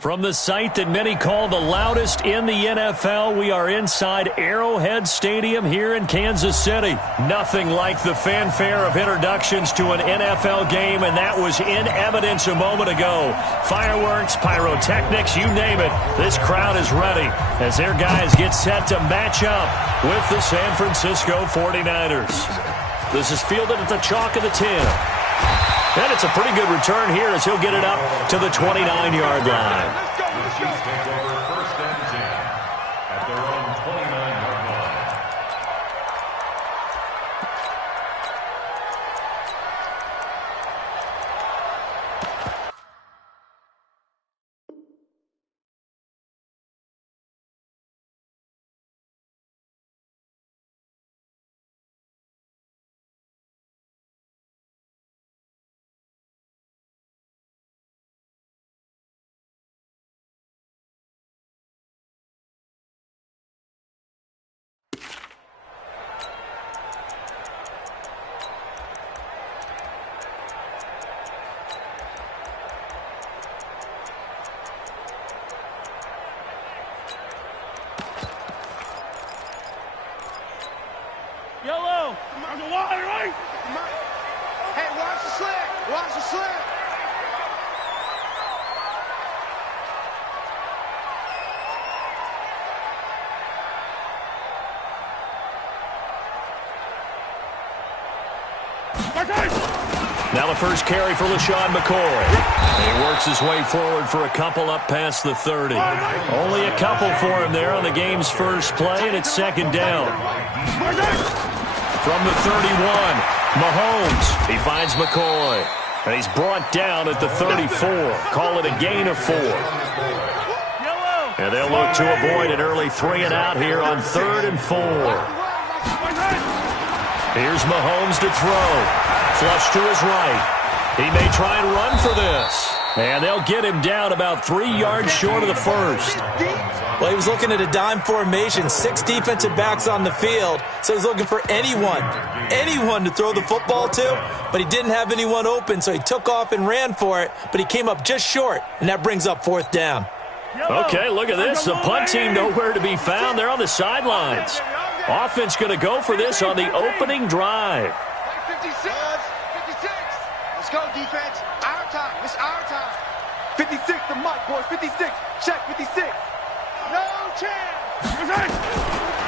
From the site that many call the loudest in the NFL, we are inside Arrowhead Stadium here in Kansas City. Nothing like the fanfare of introductions to an NFL game, and that was in evidence a moment ago. Fireworks, pyrotechnics, you name it. This crowd is ready as their guys get set to match up with the San Francisco 49ers. This is fielded at the chalk of the 10. And it's a pretty good return here as he'll get it up to the 29-yard line. Chiefs take over first and 10 at their own 29-yard line. Yellow! On the water, right? Hey, watch the slip! Watch the slip! Now the first carry for LaShawn McCoy. He works his way forward for a couple up past the 30. Only a couple for him there on the game's first play, and it's second down. From the 31, Mahomes. He finds McCoy. And he's brought down at the 34. Call it a gain of 4. And they'll look to avoid an early 3-and-out here on 3rd and 4. Here's Mahomes to throw. Flush to his right. He may try and run for this. And they'll get him down about 3 yards short of the first. Well, he was looking at a dime formation, 6 defensive backs on the field, so he's looking for anyone to throw the football to, but he didn't have anyone open, so he took off and ran for it, but he came up just short, and that brings up 4th down. Okay, look at this. The punt team nowhere to be found. They're on the sidelines. Offense going to go for this on the opening drive. 56! 56! Let's go, defense. Our time. It's our time. 56 to Mike, boys. 56. Check 56. No chance.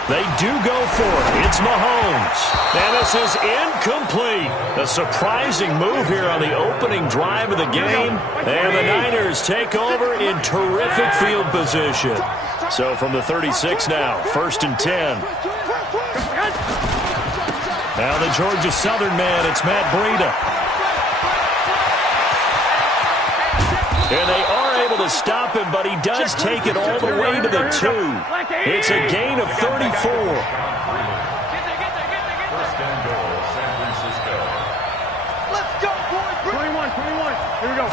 They do go for it. It's Mahomes. And this is incomplete. A surprising move here on the opening drive of the game. And the Niners take over in terrific field position. So from the 36 now, 1st and 10. Now the Georgia Southern man, it's Matt Breida. And they are able to stop him, but he does take it all the way to the 2. It's a gain of 34. First and goal, San Francisco. Let's go, boys. 21. Here we go.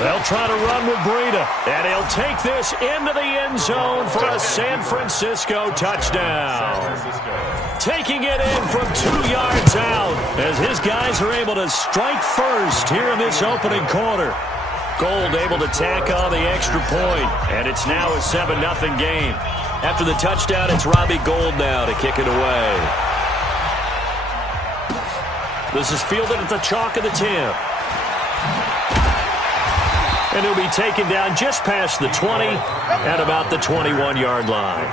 They'll try to run with Breida, and he'll take this into the end zone for a San Francisco touchdown. Taking it in from 2 yards out as his guys are able to strike first here in this opening quarter. Gold able to tack on the extra point, and it's now a 7-0 game. After the touchdown, it's Robbie Gould now to kick it away. This is fielded at the chalk of the 10. And he'll be taken down just past the 20 at about the 21-yard line.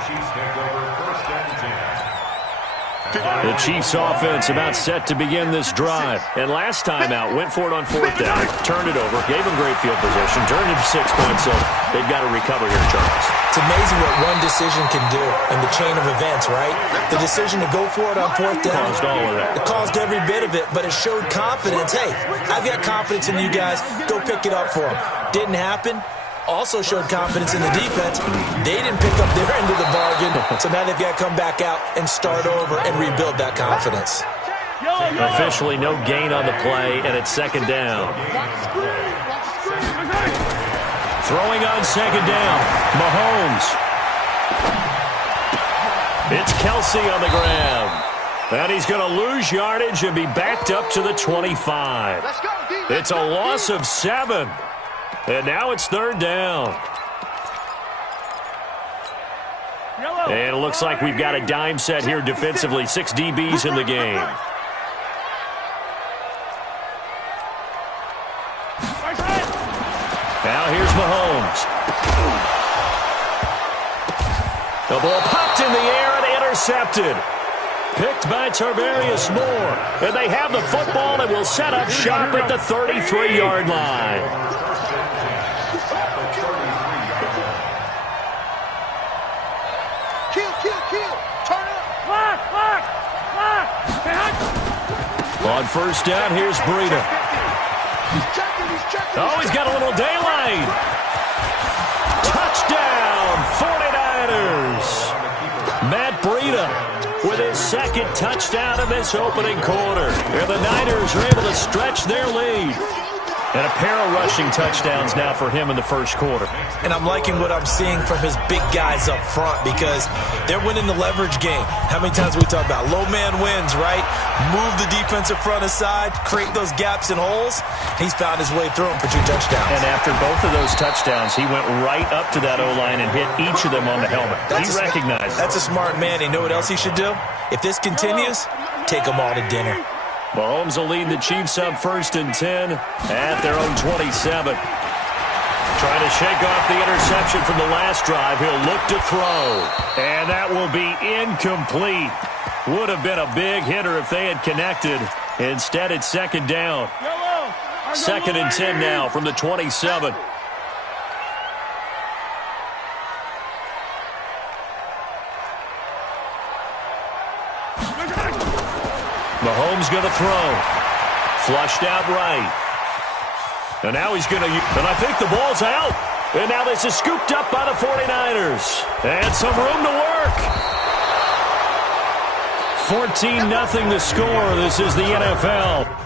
The Chiefs offense about set to begin this drive. And last time out, went for it on 4th down, turned it over, gave them great field position, turned it to 6 points, so they've got to recover here, Charles. It's amazing what one decision can do in the chain of events, right? The decision to go for it on 4th down. Caused all of that. It caused every bit of it, but it showed confidence. Hey, I've got confidence in you guys. Go pick it up for them. Didn't happen. Also showed confidence in the defense. They didn't pick up their end of the bargain, so now they've got to come back out and start over and rebuild that confidence. Officially no gain on the play, and it's 2nd down. Throwing on 2nd down, Mahomes. It's Kelsey on the grab. And he's going to lose yardage and be backed up to the 25. It's a loss of 7. And now it's third down. And it looks like we've got a dime set here defensively. 6 DBs in the game. Now here's Mahomes. The ball popped in the air and intercepted. Picked by Tarvarius Moore. And they have the football and will set up shop at the 33-yard line. Kill. Turn up. Lock. On first down, here's Breida. He's checking. Oh, he's got a little daylight. Touchdown, 49ers. Matt Breida with his second touchdown in this opening quarter. And the Niners are able to stretch their lead. And a pair of rushing touchdowns now for him in the first quarter. And I'm liking what I'm seeing from his big guys up front because they're winning the leverage game. How many times we talk about low man wins, right? Move the defensive front aside, create those gaps and holes. He's found his way through them for 2 touchdowns. And after both of those touchdowns, he went right up to that O-line and hit each of them on the helmet. He recognized it. That's a smart man. You know what else he should do? If this continues, take them all to dinner. Mahomes will lead the Chiefs up 1st and 10 at their own 27. Trying to shake off the interception from the last drive. He'll look to throw. And that will be incomplete. Would have been a big hitter if they had connected. Instead, it's second down. 2nd and 10 now from the 27. Mahomes going to throw. Flushed out right. And now he's going to, and I think the ball's out. And now this is scooped up by the 49ers. And some room to work. 14-0 the score. This is the NFL.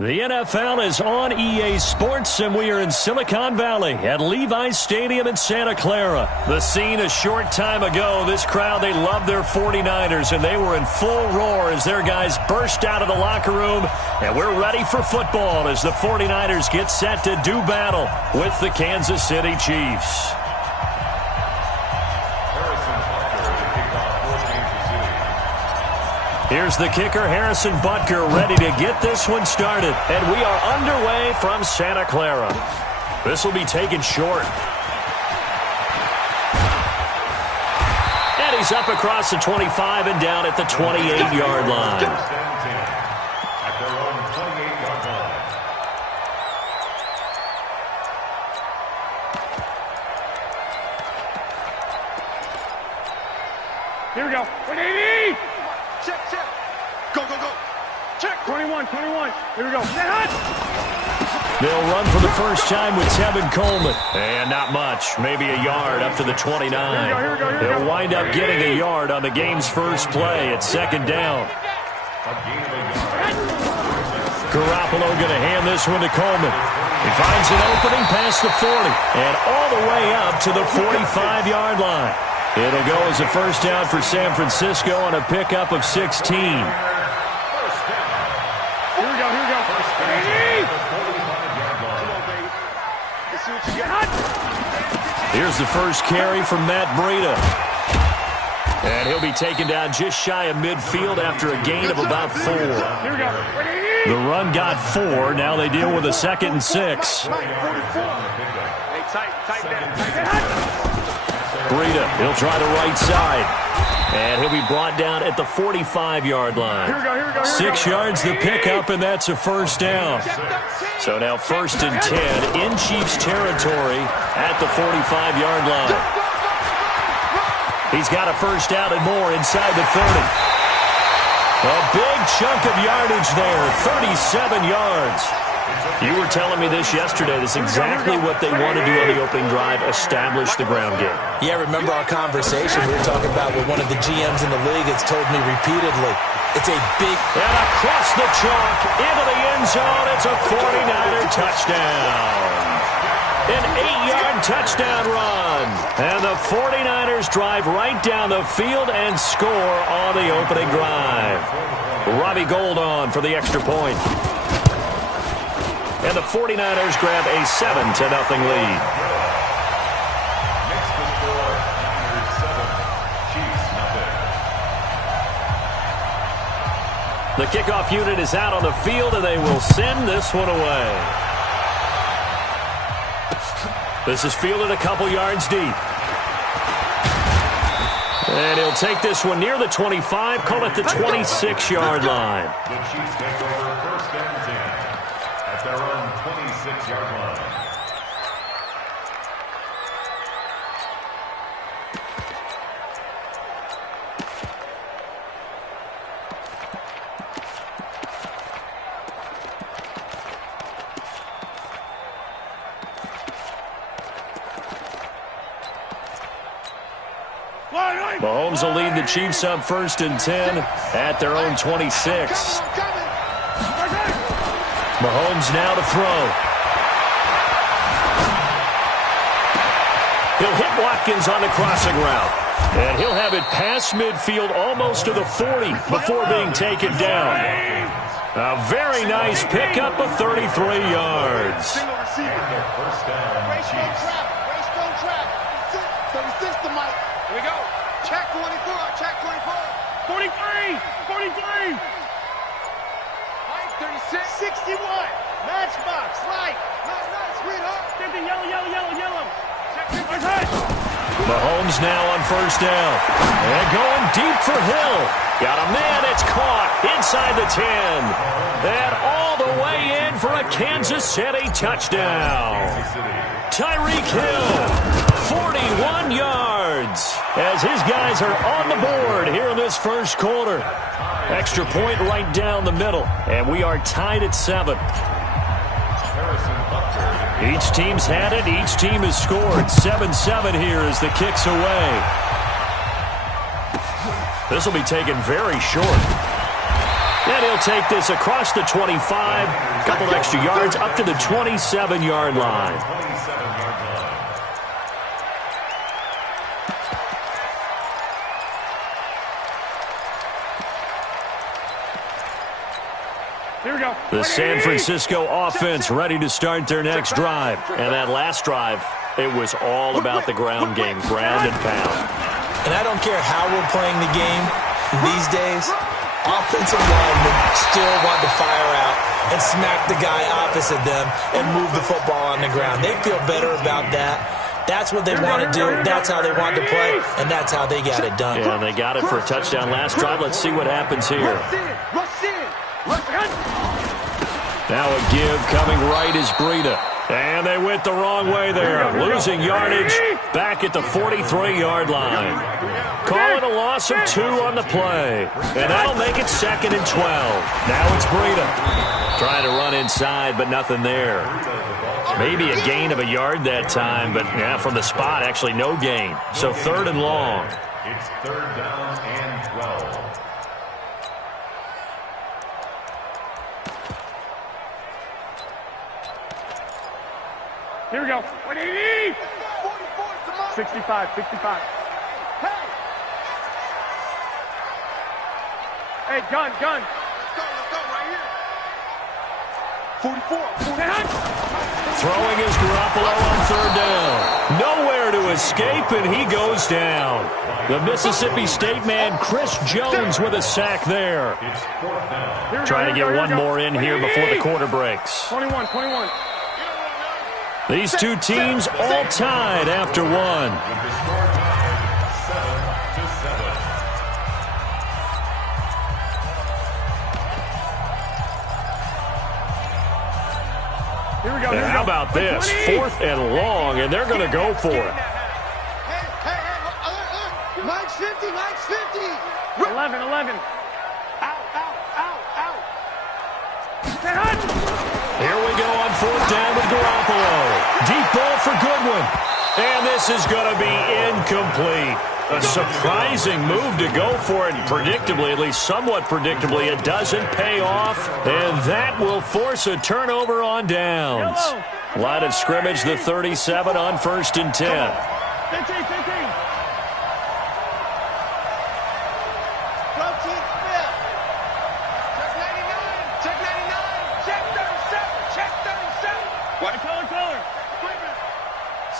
The NFL is on EA Sports, and we are in Silicon Valley at Levi's Stadium in Santa Clara. The scene a short time ago, this crowd, they love their 49ers, and they were in full roar as their guys burst out of the locker room. And we're ready for football as the 49ers get set to do battle with the Kansas City Chiefs. Here's the kicker, Harrison Butker, ready to get this one started. And we are underway from Santa Clara. This will be taken short. And he's up across the 25 and down at the 28-yard line. At their own 28-yard line. Here we go. 180! Check, check. Go, go, go. Check. 21. Here we go. They'll run for the first time with Tevin Coleman. And not much. Maybe a yard up to the 29. Here we go. They'll wind up getting a yard on the game's first play at second down. Garoppolo going to hand this one to Coleman. He finds an opening past the 40 and all the way up to the 45-yard line. It'll go as a first down for San Francisco on a pickup of 16. Here we go. Here's the first carry from Matt Breida. And he'll be taken down just shy of midfield after a gain of about 4. Here we go. The run got 4. Now they deal with a 2nd and 6. Breida, he'll try the right side. And he'll be brought down at the 45-yard line. Here we go. 6 yards the pickup, and that's a first down. So now 1st and 10 in Chiefs territory at the 45-yard line. He's got a first down and more inside the 30. A big chunk of yardage there, 37 yards. You were telling me this yesterday. That's exactly what they want to do on the opening drive, establish the ground game. Yeah, remember our conversation we were talking about with one of the GMs in the league has told me repeatedly. It's a big... And across the chalk, into the end zone, it's a 49er touchdown. An 8-yard touchdown run. And the 49ers drive right down the field and score on the opening drive. Robbie Gould on for the extra point. And the 49ers grab a 7-0 lead. Next to score, Niners 7, Chiefs 0. The kickoff unit is out on the field, and they will send this one away. This is fielded a couple yards deep. And he'll take this one near the 25, call it the 26-yard line. The Chiefs take over 1st and 10 at their own 26-yard line. Mahomes will lead the Chiefs up 1st and 10 at their own 26. Mahomes now to throw. He'll hit Watkins on the crossing route. And he'll have it past midfield almost to the 40 before being taken down. A very nice pickup of 33 yards. Single receiver. First down, Race don't Chiefs. trap. Race don't trap. 36 to Mike. Here we go. Check 24. Check 24. 43. Mike 36. 61. Matchbox. Right. Nice. Sweetheart. 50. Yellow. Check 50. Mahomes now on 1st down. And going deep for Hill. Got a man, it's caught inside the 10. And all the way in for a Kansas City touchdown. Tyreek Hill, 41 yards. As his guys are on the board here in this first quarter. Extra point right down the middle. And we are tied at 7. Each team's had it. Each team has scored. 7-7 here as the kick's away. This will be taken very short. And he'll take this across the 25, a couple extra yards up to the 27-yard line. 27-yard line. Here we go. The San Francisco offense ready to start their next drive. And that last drive, it was all about the ground game, ground and pound. And I don't care how we're playing the game these days, offensive linemen still want to fire out and smack the guy opposite them and move the football on the ground. They feel better about that. That's what they want to do. That's how they want to play, and that's how they got it done. Yeah, and they got it for a touchdown last drive. Let's see what happens here. Now a give coming right is Breida. And they went the wrong way there. Losing yardage back at the 43-yard line. Call it a loss of 2 on the play. And that'll make it 2nd and 12. Now it's Breida. Trying to run inside, but nothing there. Maybe a gain of a yard that time, but yeah, from the spot, actually no gain. So 3rd and long. It's 3rd down and 12. Here we go. 180. 65, 65. Hey, gun. Let's go right here. 44. Throwing is Garoppolo on 3rd down. Nowhere to escape, and he goes down. The Mississippi State man, Chris Jones, with a sack there. It's 4th down. Trying to get one more in here before the quarter breaks. 21. These two teams all tied after one. With the score tied 7-7. Here we go. And how about this? 4th and long, and they're going to go for it. Hey, Mike's 50. 11. Here we go on 4th down with Garoppolo. Deep ball for Goodwin. And this is going to be incomplete. A surprising move to go for it. Predictably, at least somewhat predictably, it doesn't pay off. And that will force a turnover on downs. Line of scrimmage, the 37 on 1st and 10. 15.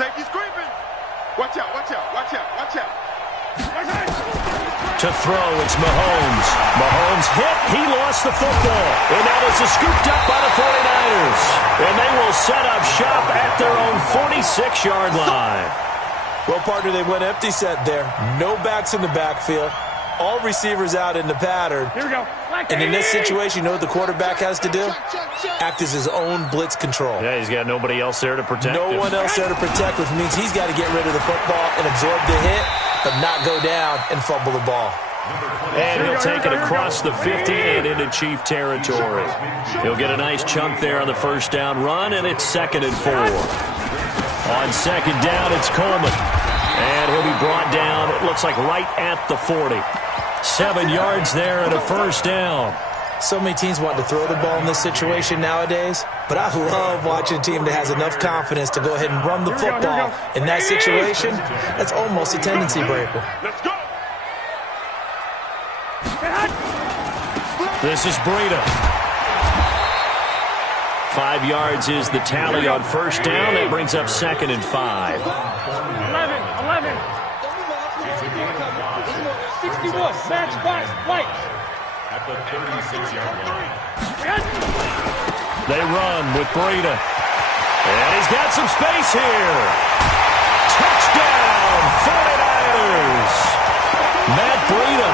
Safety's creeping. Watch out. To throw, it's Mahomes. Mahomes hit. He lost the football. And now this is scooped up by the 49ers. And they will set up shop at their own 46-yard line. Well, partner, they went empty set there. No backs in the backfield. All receivers out in the pattern. Here we go. And in this situation, you know what the quarterback has to do? Act as his own blitz control. Yeah, he's got nobody else there to protect No him. one else there to protect, which means he's got to get rid of the football and absorb the hit, but not go down and fumble the ball. And he'll take it across the 50 and into Chief territory. He'll get a nice chunk there on the 1st down run, and it's 2nd and 4. On 2nd down, it's Coleman. And he'll be brought down, it looks like right at the 40. 7 yards there and a 1st down. So many teams want to throw the ball in this situation nowadays, but I love watching a team that has enough confidence to go ahead and run the football. In that situation, that's almost a tendency breaker. Let's go. This is Breida. 5 yards is the tally on 1st down. That brings up 2nd and 5. 11. 61. Match box. White. At the 36-yard line. They run with Breida. And he's got some space here. Touchdown, 49ers. Matt Breida,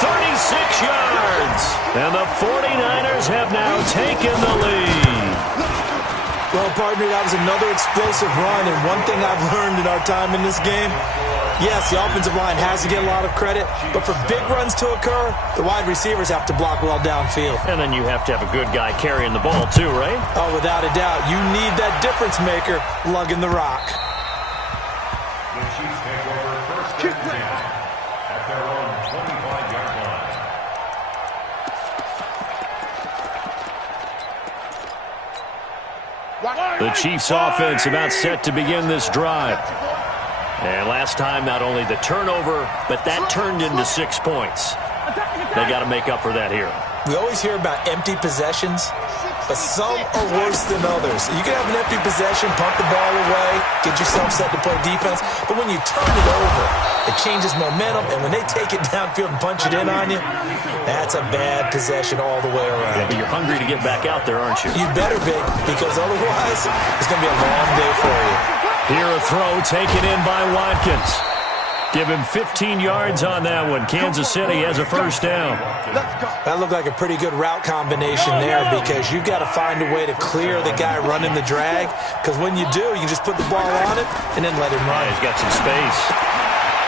36 yards. And the 49ers have now taken the lead. Well, partner, that was another explosive run, and one thing I've learned in our time in this game, yes, the offensive line has to get a lot of credit, but for big runs to occur, the wide receivers have to block well downfield. And then you have to have a good guy carrying the ball too, right? Oh, without a doubt. You need that difference maker lugging the rock. The Chiefs take over 1st and 10 at their own 25-yard line. The Chiefs offense about set to begin this drive. And last time, not only the turnover, but that turned into 6 points. They got to make up for that here. We always hear about empty possessions, but some are worse than others. You can have an empty possession, punt the ball away, get yourself set to play defense, but when you turn it over, it changes momentum, and when they take it downfield and punch it in on you, that's a bad possession all the way around. Yeah, but you're hungry to get back out there, aren't you? You better be, because otherwise, it's going to be a long day for you. Here a throw taken in by Watkins. Give him 15 yards on that one. Kansas City has a first down. That looked like a pretty good route combination there, because you've got to find a way to clear the guy running the drag, because when you do, you can just put the ball on it and then let him run. Yeah, he's got some space.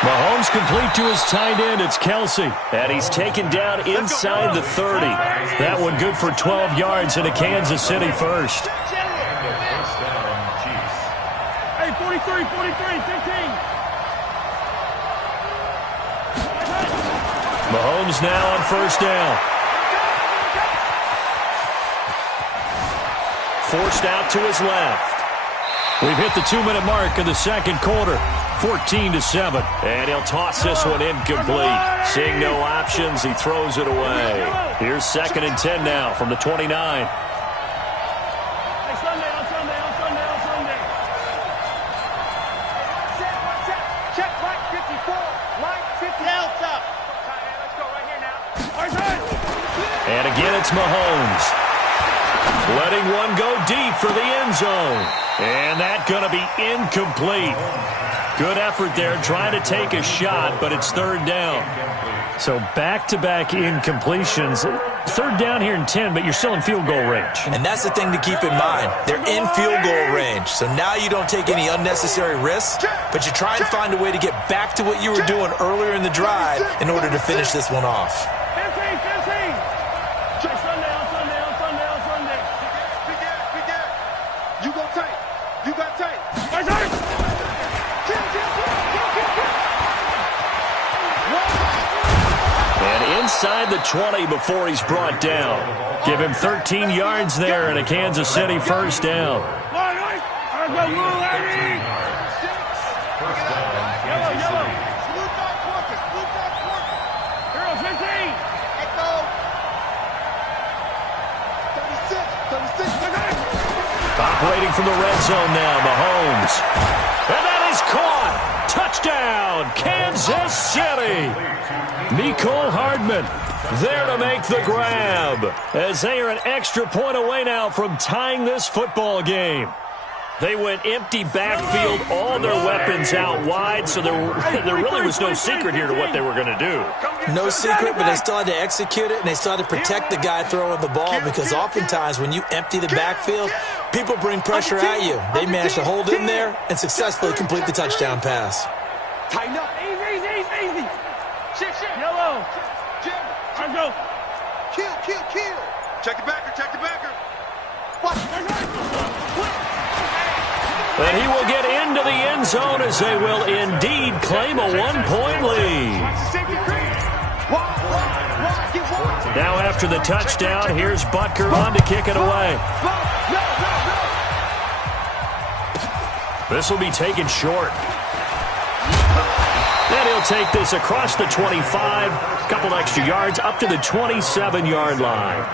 Mahomes complete to his tight end. It's Kelsey. And he's taken down inside the 30. That one good for 12 yards and a Kansas City first. Hey, 43, 15. Mahomes now on first down. Forced out to his left. We've hit the 2-minute mark of the second quarter. 14-7. And he'll toss this one incomplete. Seeing no options, he throws it away. Here's 2nd and 10 now from the 29. Hey, Sunday. Check right 54. Line 50. Delta. Let's go right here now. And again, it's Mahomes. Letting one go deep for the end zone. And that's going to be incomplete. Good effort there, trying to take a shot, but it's 3rd down. So back-to-back incompletions. 3rd down here in 10, but you're still in field goal range. And that's the thing to keep in mind. They're in field goal range. So now you don't take any unnecessary risks, but you try and find a way to get back to what you were doing earlier in the drive in order to finish this one off. 15. Sunday. You go tight. You got tight. And inside the 20 before he's brought down. Give him 13 yards there and a Kansas City first down. Operating from the red zone now, Mahomes. And that is caught. Touchdown, Kansas City. Mecole Hardman there to make the grab, as they are an extra point away now from tying this football game. They went empty backfield, all their weapons out wide, so there really was no secret here to what they were going to do. No secret, but they still had to execute it, and they still had to protect the guy throwing the ball, because oftentimes when you empty the backfield, people bring pressure at you. They managed to hold in there and successfully complete the touchdown pass. Tighten up. Easy. Shit. Yellow. Jim. Let's go. Kill. Check the backer. What? And he will get into the end zone, as they will indeed claim a 1-point lead. Now after the touchdown, here's Butker on to kick it away. This will be taken short. And he'll take this across the 25, a couple extra yards, up to the 27-yard line.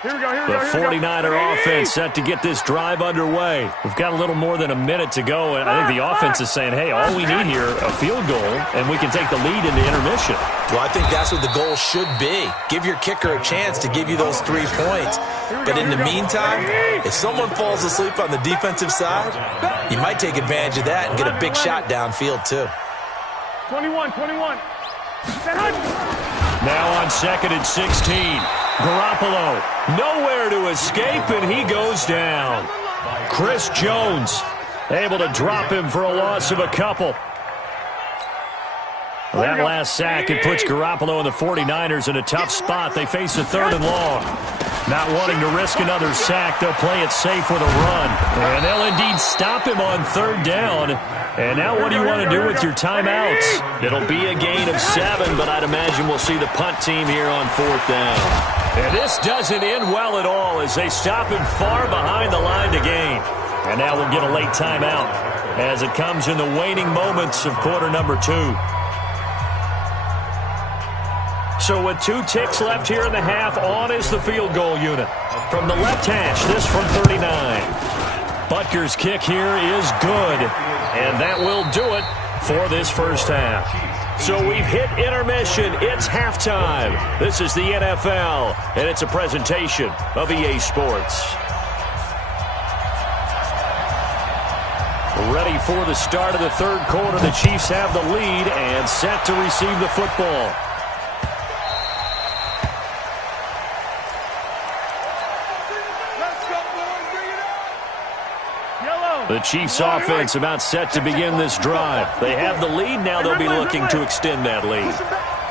Here we go. The 49er offense set to get this drive underway. We've got a little more than a minute to go, and I think the offense is saying, hey, all we need here, a field goal, and we can take the lead into intermission. Well, I think that's what the goal should be. Give your kicker a chance to give you those 3 points. But in the meantime, if someone falls asleep on the defensive side, you might take advantage of that and get a big shot downfield, too. 21. Now on 2nd and 16. Garoppolo, nowhere to escape, and he goes down. Chris Jones able to drop him for a loss of a couple. That last sack, it puts Garoppolo and the 49ers in a tough spot. They face a 3rd and long. Not wanting to risk another sack, they'll play it safe with a run. And they'll indeed stop him on 3rd down. And now what do you want to do with your timeouts? It'll be a gain of 7, but I'd imagine we'll see the punt team here on 4th down. And this doesn't end well at all as they stop him far behind the line to gain. And now we'll get a late timeout as it comes in the waning moments of quarter number 2. So with 2 ticks left here in the half, on is the field goal unit. From the left hash, this from 39. Butker's kick here is good. And that will do it for this first half. So we've hit intermission. It's halftime. This is the NFL, and it's a presentation of EA Sports. Ready for the start of the third quarter. The Chiefs have the lead and set to receive the football. The Chiefs offense about set to begin this drive. They have the lead. Now they'll be looking to extend that lead.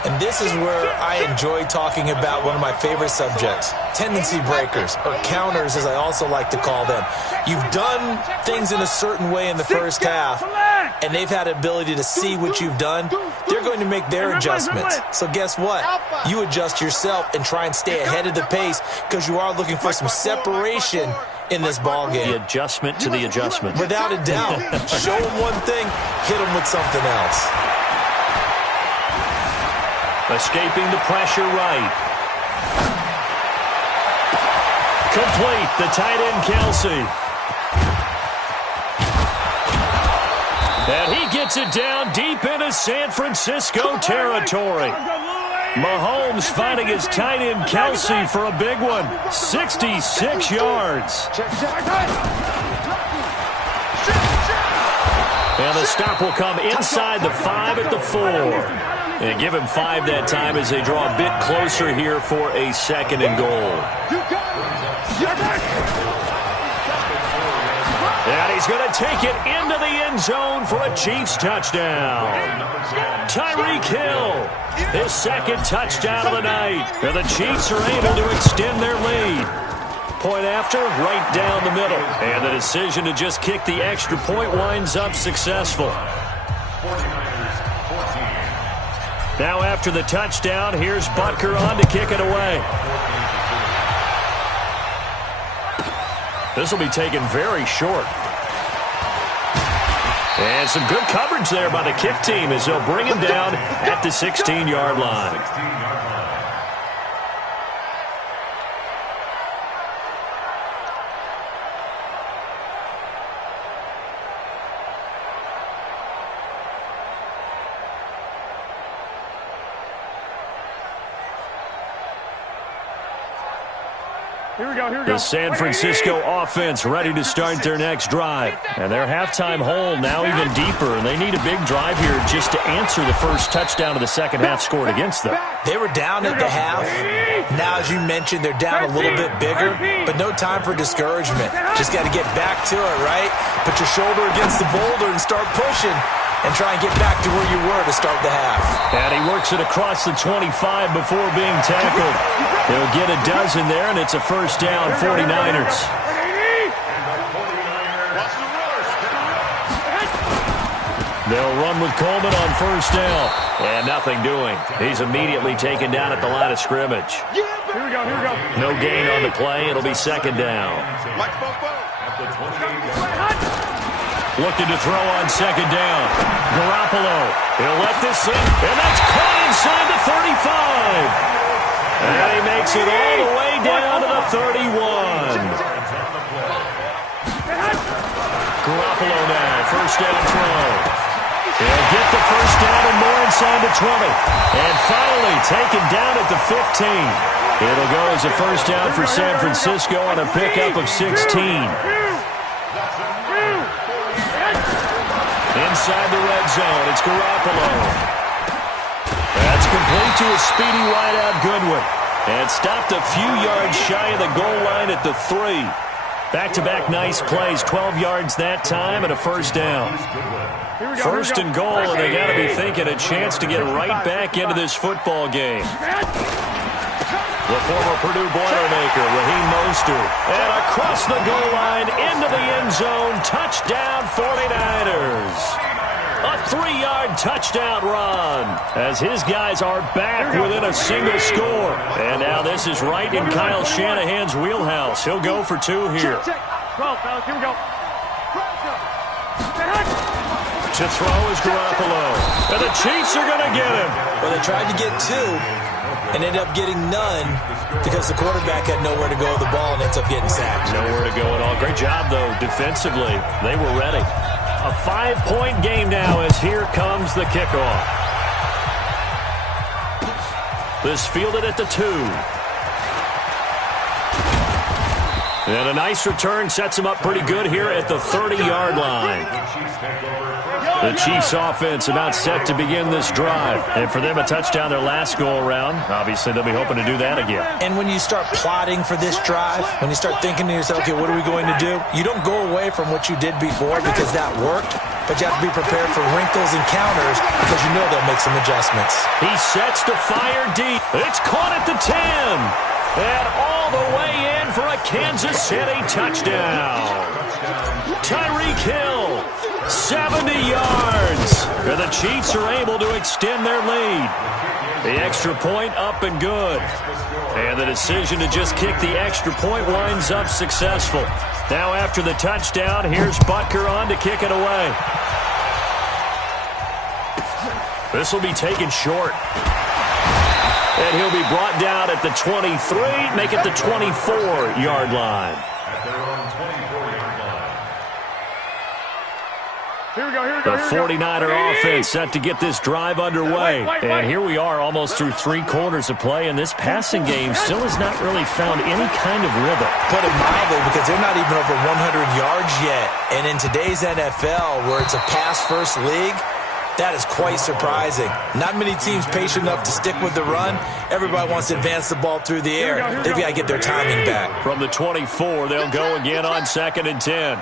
And this is where I enjoy talking about one of my favorite subjects, tendency breakers, or counters as I also like to call them. You've done things in a certain way in the first half, and they've had the ability to see what you've done. They're going to make their adjustments. So guess what? You adjust yourself and try and stay ahead of the pace because you are looking for some separation in this ball game. The adjustment to the adjustment. Without a doubt. Show them one thing, hit them with something else. Escaping the pressure right. Complete. The tight end, Kelsey. And he gets it down deep into San Francisco territory. Mahomes finding his tight end, Kelsey, for a big one. 66 yards. And the stop will come inside the 5 at the 4. And give him 5 that time as they draw a bit closer here for a 2nd and goal. And he's going to take it into the end zone for a Chiefs touchdown. Tyreek Hill, his 2nd touchdown of the night. And the Chiefs are able to extend their lead. Point after, right down the middle. And the decision to just kick the extra point winds up successful. Now after the touchdown, here's Butker on to kick it away. This will be taken very short. And some good coverage there by the kick team as they'll bring him down at the 16-yard line. The San Francisco offense ready to start their next drive. And their halftime hole now even deeper. And they need a big drive here just to answer the first touchdown of the second half scored against them. They were down at the half. Now, as you mentioned, they're down a little bit bigger. But no time for discouragement. Just got to get back to it, right? Put your shoulder against the boulder and start pushing. And try and get back to where you were to start the half. And he works it across the 25 before being tackled. He'll get a dozen there, and it's a first down, 49ers. They'll run with Coleman on first down. And nothing doing. He's immediately taken down at the line of scrimmage. Here we go. No gain on the play. It'll be second down. Looking to throw on second down. Garoppolo. He'll let this in. And that's caught inside the 35. And he makes it all the way down to the 31. Garoppolo now. First down throw. He'll get the first down and more inside the 20. And finally taken down at the 15. It'll go as a first down for San Francisco on a pickup of 16. Inside the red zone, it's Garoppolo. That's complete to a speedy wideout Goodwin. And stopped a few yards shy of the goal line at the 3. Back-to-back nice plays, 12 yards that time and a first down. First and goal, and they got to be thinking a chance to get right back into this football game. The former Purdue Boilermaker, Raheem Mostert. And across the goal line, into the end zone, touchdown 49ers. A 3-yard touchdown run as his guys are back within a single score. And now this is right in Kyle Shanahan's wheelhouse. He'll go for 2 here. 12, fellas, here we go. To throw is Garoppolo. And the Chiefs are going to get him. Well, they tried to get 2 and ended up getting none because the quarterback had nowhere to go with the ball and ends up getting sacked. Nowhere to go at all. Great job, though, defensively. They were ready. A 5-point game now as here comes the kickoff. This fielded at the 2. And a nice return sets him up pretty good here at the 30-yard line. The Chiefs offense about set to begin this drive. And for them, a touchdown their last go-around. Obviously, they'll be hoping to do that again. And when you start plotting for this drive, when you start thinking to yourself, okay, what are we going to do? You don't go away from what you did before because that worked, but you have to be prepared for wrinkles and counters because you know they'll make some adjustments. He sets to fire deep. It's caught at the 10. And all the way in for a Kansas City touchdown. Tyreek Hill, 70 yards. And the Chiefs are able to extend their lead. The extra point up and good. And the decision to just kick the extra point winds up successful. Now after the touchdown, here's Butker on to kick it away. This will be taken short. And he'll be brought down at the 23, make it the 24-yard line. At their own 24-yard line. Here we go, here we The go. 49er offense set to get this drive underway. And here we are almost through 3 quarters of play, and this passing game still has not really found any kind of rhythm. Put it mildly, because they're not even over 100 yards yet. And in today's NFL, where it's a pass-first league, that is quite surprising. Not many teams patient enough to stick with the run. Everybody wants to advance the ball through the air. They've got to get their timing back. From the 24, they'll go again on 2nd and 10.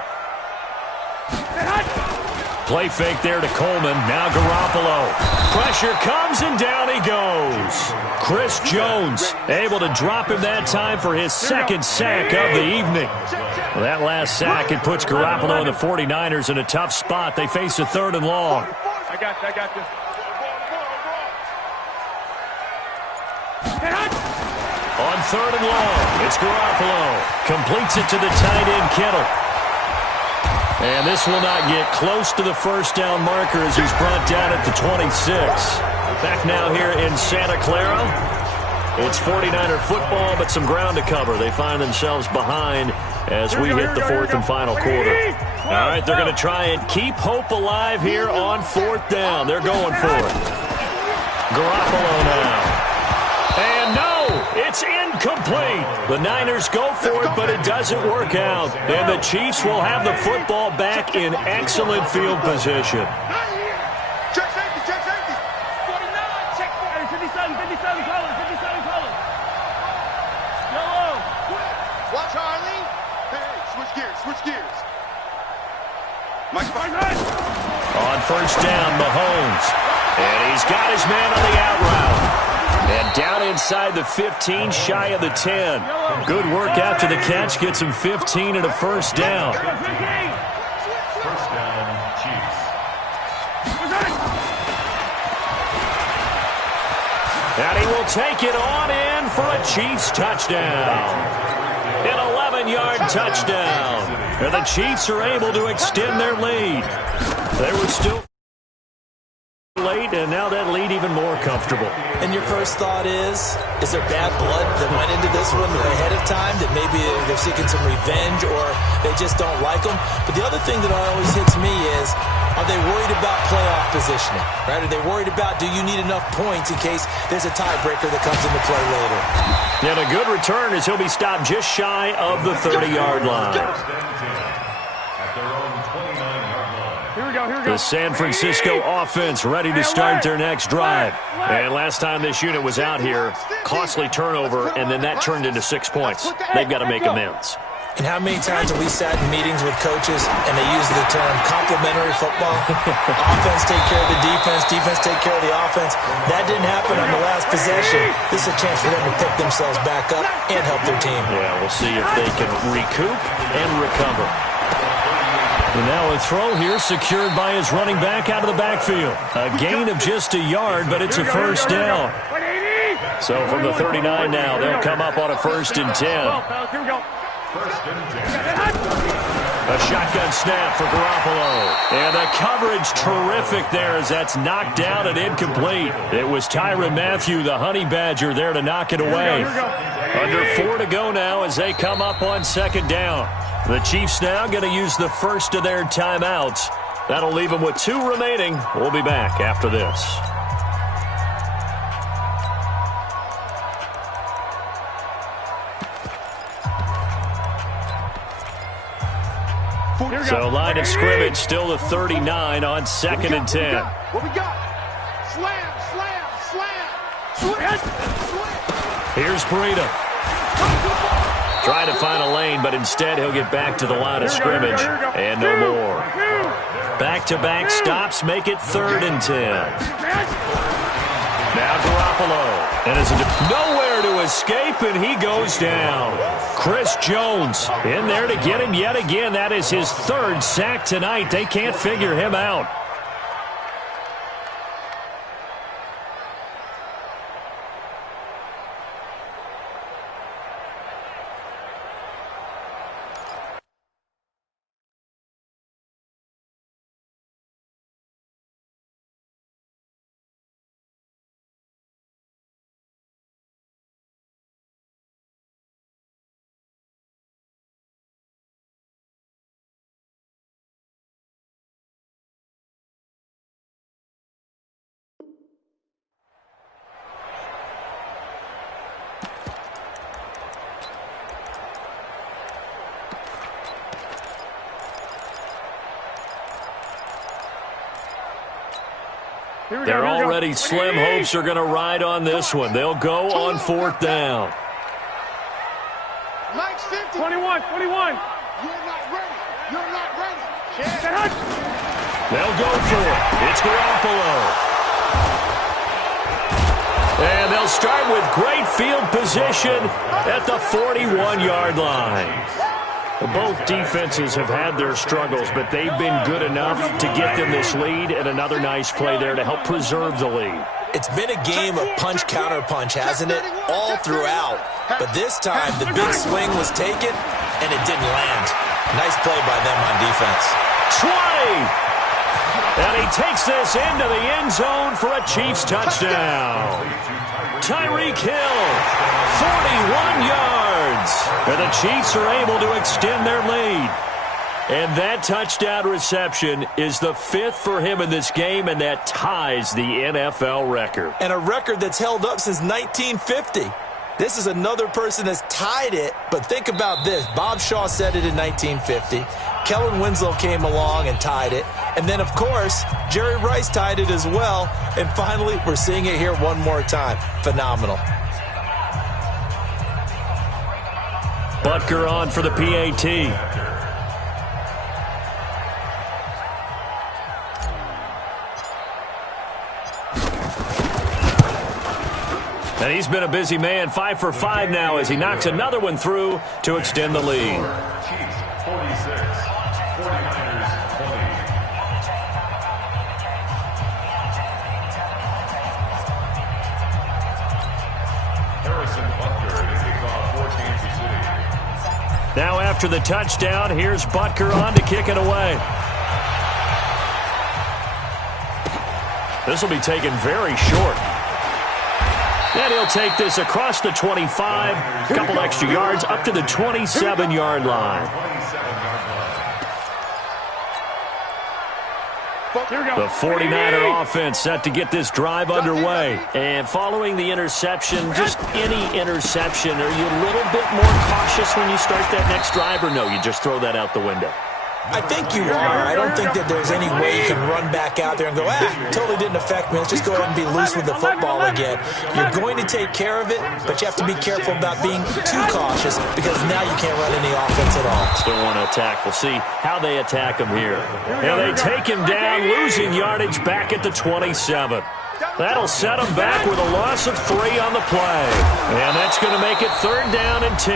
Play fake there to Coleman. Now Garoppolo. Pressure comes and down he goes. Chris Jones able to drop him that time for his 2nd sack of the evening. Well, that last sack, it puts Garoppolo and the 49ers in a tough spot. They face a 3rd and long. I got this. On 3rd and long, it's Garoppolo. Completes it to the tight end, Kittle. And this will not get close to the first down marker as he's brought down at the 26. Back now here in Santa Clara. It's 49er football, but some ground to cover. They find themselves behind as we hit the 4th and final quarter. All right, they're going to try and keep hope alive here on 4th down. They're going for it. Garoppolo now. And no, it's incomplete. The Niners go for it, but it doesn't work out. And the Chiefs will have the football back in excellent field position. Check safety, check safety. 49, check 57, colors. Yellow. Watch Harley. Hey, switch gears. Mike Spartan. On 1st down, Mahomes. And he's got his man on the out route. And down inside the 15, shy of the 10. Good work after the catch. Gets him 15 and a 1st down. First down, Chiefs. And he will take it on in for a Chiefs touchdown. An 11-yard touchdown. And the Chiefs are able to extend their lead. They were still late, and now that lead even more comfortable. And your first thought is there bad blood that went into this one ahead of time, that maybe they're seeking some revenge or they just don't like them? But the other thing that always hits me is, are they worried about playoff positioning? Right? Are they worried about, do you need enough points in case there's a tiebreaker that comes into play later? And a good return as he'll be stopped just shy of the 30-yard line. At their own 29-yard line. Here we go. The San Francisco offense ready to start their next drive. And last time this unit was out here, costly turnover, and then that turned into 6 points. They've got to make amends. And how many times have we sat in meetings with coaches and they use the term complementary football? Offense take care of the defense take care of the offense. That didn't happen on the last possession. This is a chance for them to pick themselves back up and help their team. Yeah, we'll see if they can recoup and recover. And now a throw here secured by his running back out of the backfield. A gain of just a yard, but it's a first down. So from the 39 now, they'll come up on a 1st and 10. A shotgun snap for Garoppolo. And the coverage terrific there as that's knocked down and incomplete. It was Tyrann Mathieu, the Honey Badger, there to knock it away. Under 4 to go now as they come up on 2nd down. The Chiefs now going to use the first of their timeouts. That'll leave them with 2 remaining. We'll be back after this. So line of scrimmage still the 39 on 2nd and 10. What we got? Slam, slam, slam. Here's Breida. Trying to find a lane, but instead he'll get back to the line of scrimmage. And no more. Back-to-back stops make it 3rd and 10. Now Garoppolo. And is nowhere to escape, and he goes down. Chris Jones in there to get him yet again. That is his 3rd sack tonight. They can't figure him out. Their already slim hopes are going to ride on this one. They'll go on 4th down. 21. You're not ready. You're not ready. They'll go for it. It's Garoppolo. And they'll start with great field position at the 41-yard line. Both defenses have had their struggles, but they've been good enough to get them this lead, and another nice play there to help preserve the lead. It's been a game of punch-counter-punch, hasn't it? All throughout. But this time, the big swing was taken, and it didn't land. Nice play by them on defense. 20! And he takes this into the end zone for a Chiefs touchdown. Tyreek Hill, 41 yards. And the Chiefs are able to extend their lead. And that touchdown reception is the 5th for him in this game, and that ties the NFL record. And a record that's held up since 1950. This is another person that's tied it, but think about this. Bob Shaw said it in 1950. Kellen Winslow came along and tied it. And then, of course, Jerry Rice tied it as well. And finally, we're seeing it here one more time. Phenomenal. Butker on for the PAT. And he's been a busy man, 5 for 5 now as he knocks another one through to extend the lead. Chiefs 46, 49ers 20. Harrison Butker to kick off for Kansas City. Now after the touchdown, here's Butker on to kick it away. This will be taken very short. And he'll take this across the 25, a couple extra yards, up to the 27-yard line. The 49er offense set to get this drive underway. And following the interception, just any interception, are you a little bit more cautious when you start that next drive, or no, you just throw that out the window? I think you are. I don't think that there's any way you can run back out there and go, totally didn't affect me. Let's just go ahead and be loose with the football again. You're going to take care of it, but you have to be careful about being too cautious because now you can't run any offense at all. Still want to attack. We'll see how they attack him here. And they take him down, losing yardage back at the 27. That'll set him back with a loss of 3 on the play. And that's going to make it 3rd down and 10.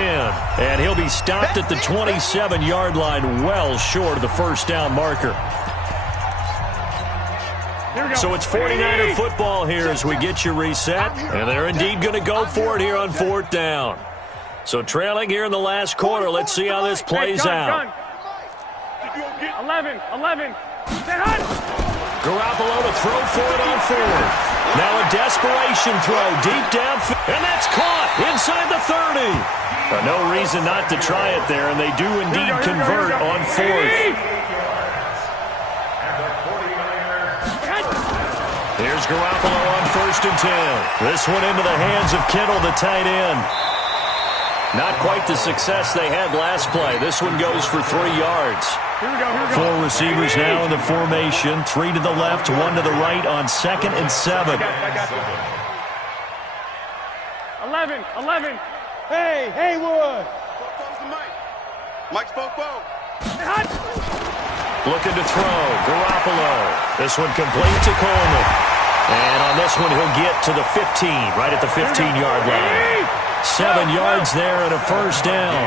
And he'll be stopped at the 27-yard line, well short of the first down marker. So it's 49er football here as we get you reset. And they're indeed going to go for it here on 4th down. So trailing here in the last quarter. Let's see how this plays out. 11. Garoppolo to throw for it on 4th. Now a desperation throw deep downfield. And that's caught inside the 30. No reason not to try it there, and they do indeed convert on 4th. Here's Garoppolo on 1st and 10. This one into the hands of Kittle, the tight end. Not quite the success they had last play. This one goes for 3 yards. Here we go. 4 receivers now in the formation. 3 to the left, 1 to the right on 2nd and 7. 11. Hey, Haywood. Mike's Popo. Looking to throw. Garoppolo. This one complete to Coleman. And on this one, he'll get to the 15, right at the 15-yard line. 7 yards there and a first down.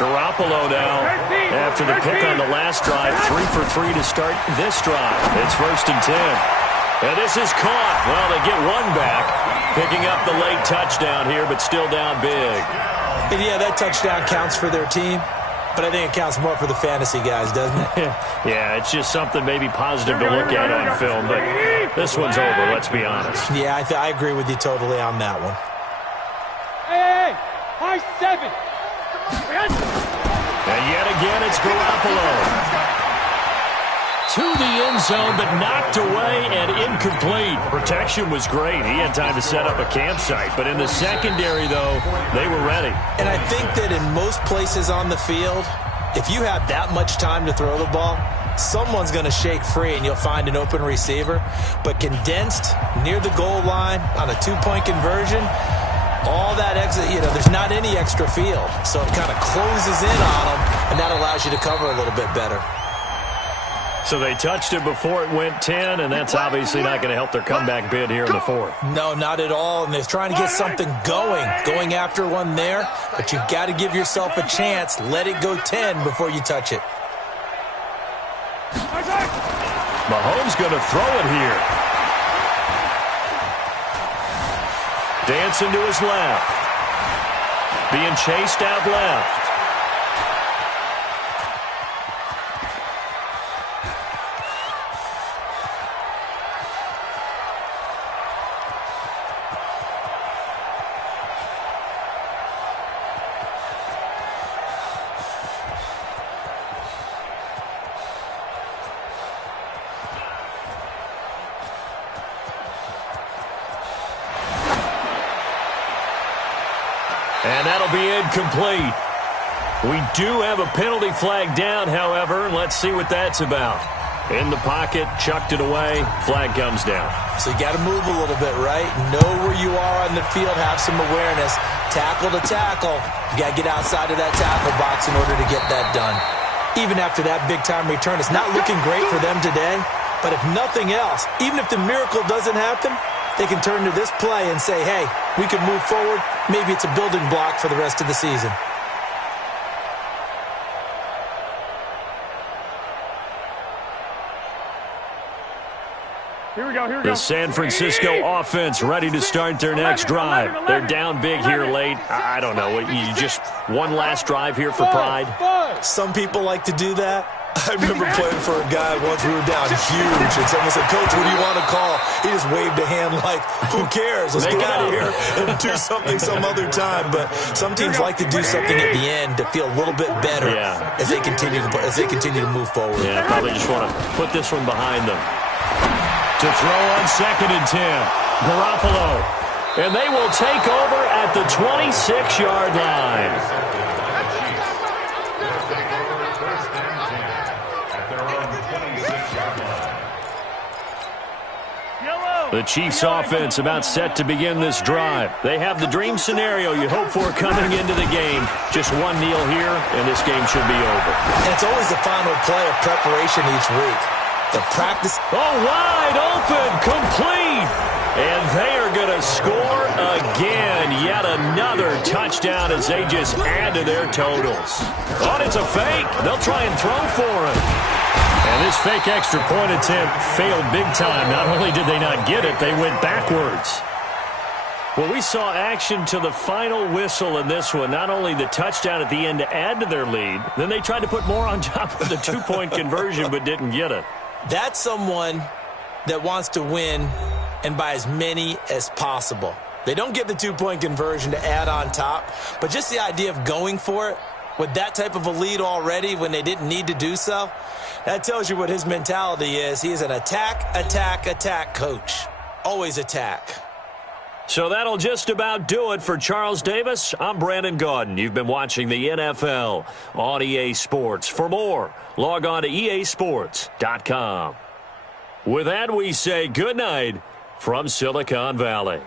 Garoppolo now, after the pick on the last drive, 3 for 3 to start this drive. It's 1st and 10. And this is caught. Well, they get 1 back, picking up the late touchdown here, but still down big. And yeah, that touchdown counts for their team, but I think it counts more for the fantasy guys, doesn't it? Yeah, it's just something maybe positive to look at on film, but this one's over, let's be honest. Yeah, I agree with you totally on that one. Hey, high 7. And yet again, it's Garoppolo. To the end zone, but knocked away and incomplete. Protection was great. He had time to set up a campsite. But in the secondary, though, they were ready. And I think that in most places on the field, if you have that much time to throw the ball, someone's going to shake free and you'll find an open receiver. But condensed near the goal line on a 2-point conversion, all that exit, there's not any extra field. So it kind of closes in on them, and that allows you to cover a little bit better. So they touched it before it went 10, and that's obviously not going to help their comeback bid here in the 4th. No, not at all, and they're trying to get something going after one there, but you've got to give yourself a chance. Let it go 10 before you touch it. Mahomes going to throw it here. Dancing to his left. Being chased out left. And that'll be incomplete. We do have a penalty flag down, however. Let's see what that's about. In the pocket, chucked it away, flag comes down. So you got to move a little bit, right? Know where you are on the field, have some awareness. Tackle to tackle. You got to get outside of that tackle box in order to get that done. Even after that big-time return, it's not looking great for them today. But if nothing else, even if the miracle doesn't happen, they can turn to this play and say, hey, we can move forward. Maybe it's a building block for the rest of the season. Here we go. The San Francisco offense ready to start their next drive. They're down big here late. I don't know. You just one last drive here for pride? Some people like to do that. I remember playing for a guy once. We were down huge, and someone said, Coach, what do you want to call? He just waved a hand like, who cares? Let's get out of here and do something some other time. But some teams like to do something at the end to feel a little bit better as they continue to move forward. Yeah, probably just want to put this one behind them. To throw on 2nd and 10. Garoppolo. And they will take over at the 26-yard line. The Chiefs offense about set to begin this drive. They have the dream scenario you hope for coming into the game. Just one kneel here, and this game should be over. And it's always the final play of preparation each week. The practice. Oh, wide open, complete. And they are going to score again. Yet another touchdown as they just add to their totals. Oh, it's a fake. They'll try and throw for it. And this fake extra point attempt failed big time. Not only did they not get it, they went backwards. Well, we saw action to the final whistle in this one. Not only the touchdown at the end to add to their lead, then they tried to put more on top of the two-point conversion but didn't get it. That's someone that wants to win and by as many as possible. They don't get the two-point conversion to add on top, but just the idea of going for it with that type of a lead already when they didn't need to do so, that tells you what his mentality is. He is an attack, attack, attack coach. Always attack. So that'll just about do it for Charles Davis. I'm Brandon Gaudin. You've been watching the NFL on EA Sports. For more, log on to easports.com. With that, we say good night from Silicon Valley.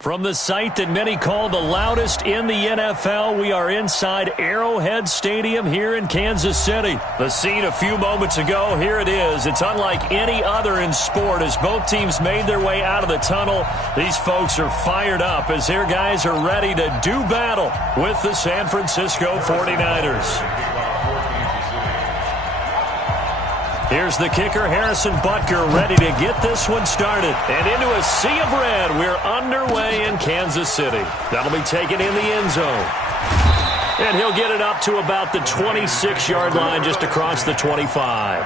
From the site that many call the loudest in the NFL, we are inside Arrowhead Stadium here in Kansas City. The scene a few moments ago, here it is. It's unlike any other in sport as both teams made their way out of the tunnel. These folks are fired up as their guys are ready to do battle with the San Francisco 49ers. Here's the kicker, Harrison Butker, ready to get this one started. And into a sea of red, we're underway in Kansas City. That'll be taken in the end zone. And he'll get it up to about the 26-yard line, just across the 25.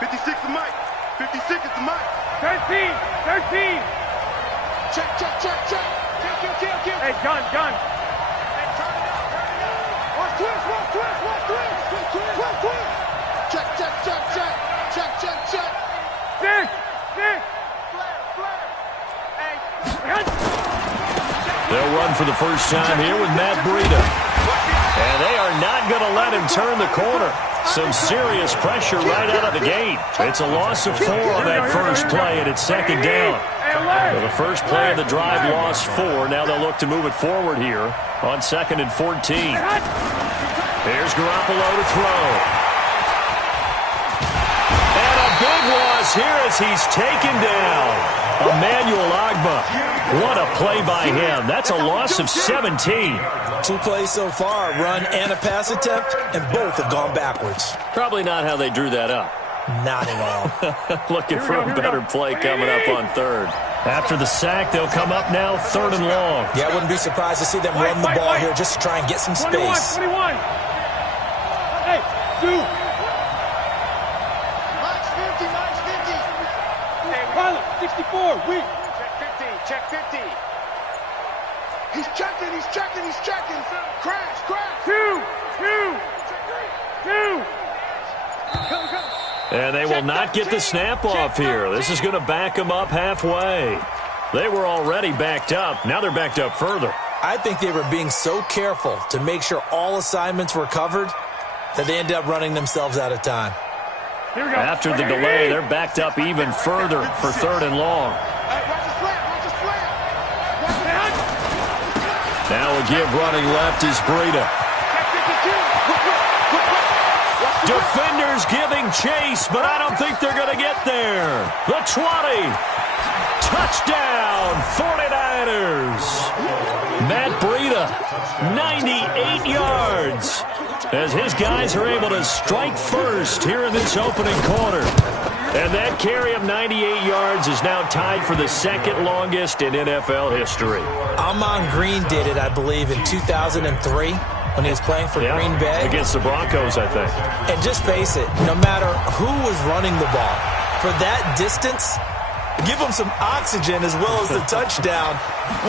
56 is Mike. 56 is the Mike. 13. Check. Kill. Hey, gun. Hey, turn it up. Watch twist. Check. 6. Flare. Hey. They'll run for the first time here with Matt Breida. And they are not going to let him turn the corner. Some serious pressure right out of the gate. It's a loss of 4 on that first play, and it's second down. So the first play of the drive lost 4. Now they'll look to move it forward here on 2nd and 14. Here's Garoppolo to throw. And a big loss here as he's taken down. Emmanuel Ogbah. What a play by him. That's a loss of 17. 2 plays so far, a run and a pass attempt, and both have gone backwards. Probably not how they drew that up. Not at all. Looking for a better play coming up on 3rd. After the sack, they'll come up now 3rd and long. Yeah, I wouldn't be surprised to see them run the ball here just to try and get some space. 21. Hey, 2. Mike's 50. Pilot, 64. Weak. Check 50. He's checking. Crash. 2. And they will not get the snap off here. This is going to back them up halfway. They were already backed up. Now they're backed up further. I think they were being so careful to make sure all assignments were covered that they ended up running themselves out of time. Here we go. After the delay, they're backed up even further for 3rd and long. Watch the flare. Now a give running left is Breida. Defenders giving chase, but I don't think they're going to get there. The 20. Touchdown, 49ers. Matt Breida, 98 yards. As his guys are able to strike first here in this opening quarter. And that carry of 98 yards is now tied for the 2nd longest in NFL history. Amon Green did it, I believe, in 2003 when he was playing for Green Bay. Against the Broncos, I think. And just face it, no matter who was running the ball, for that distance, give them some oxygen as well as the touchdown.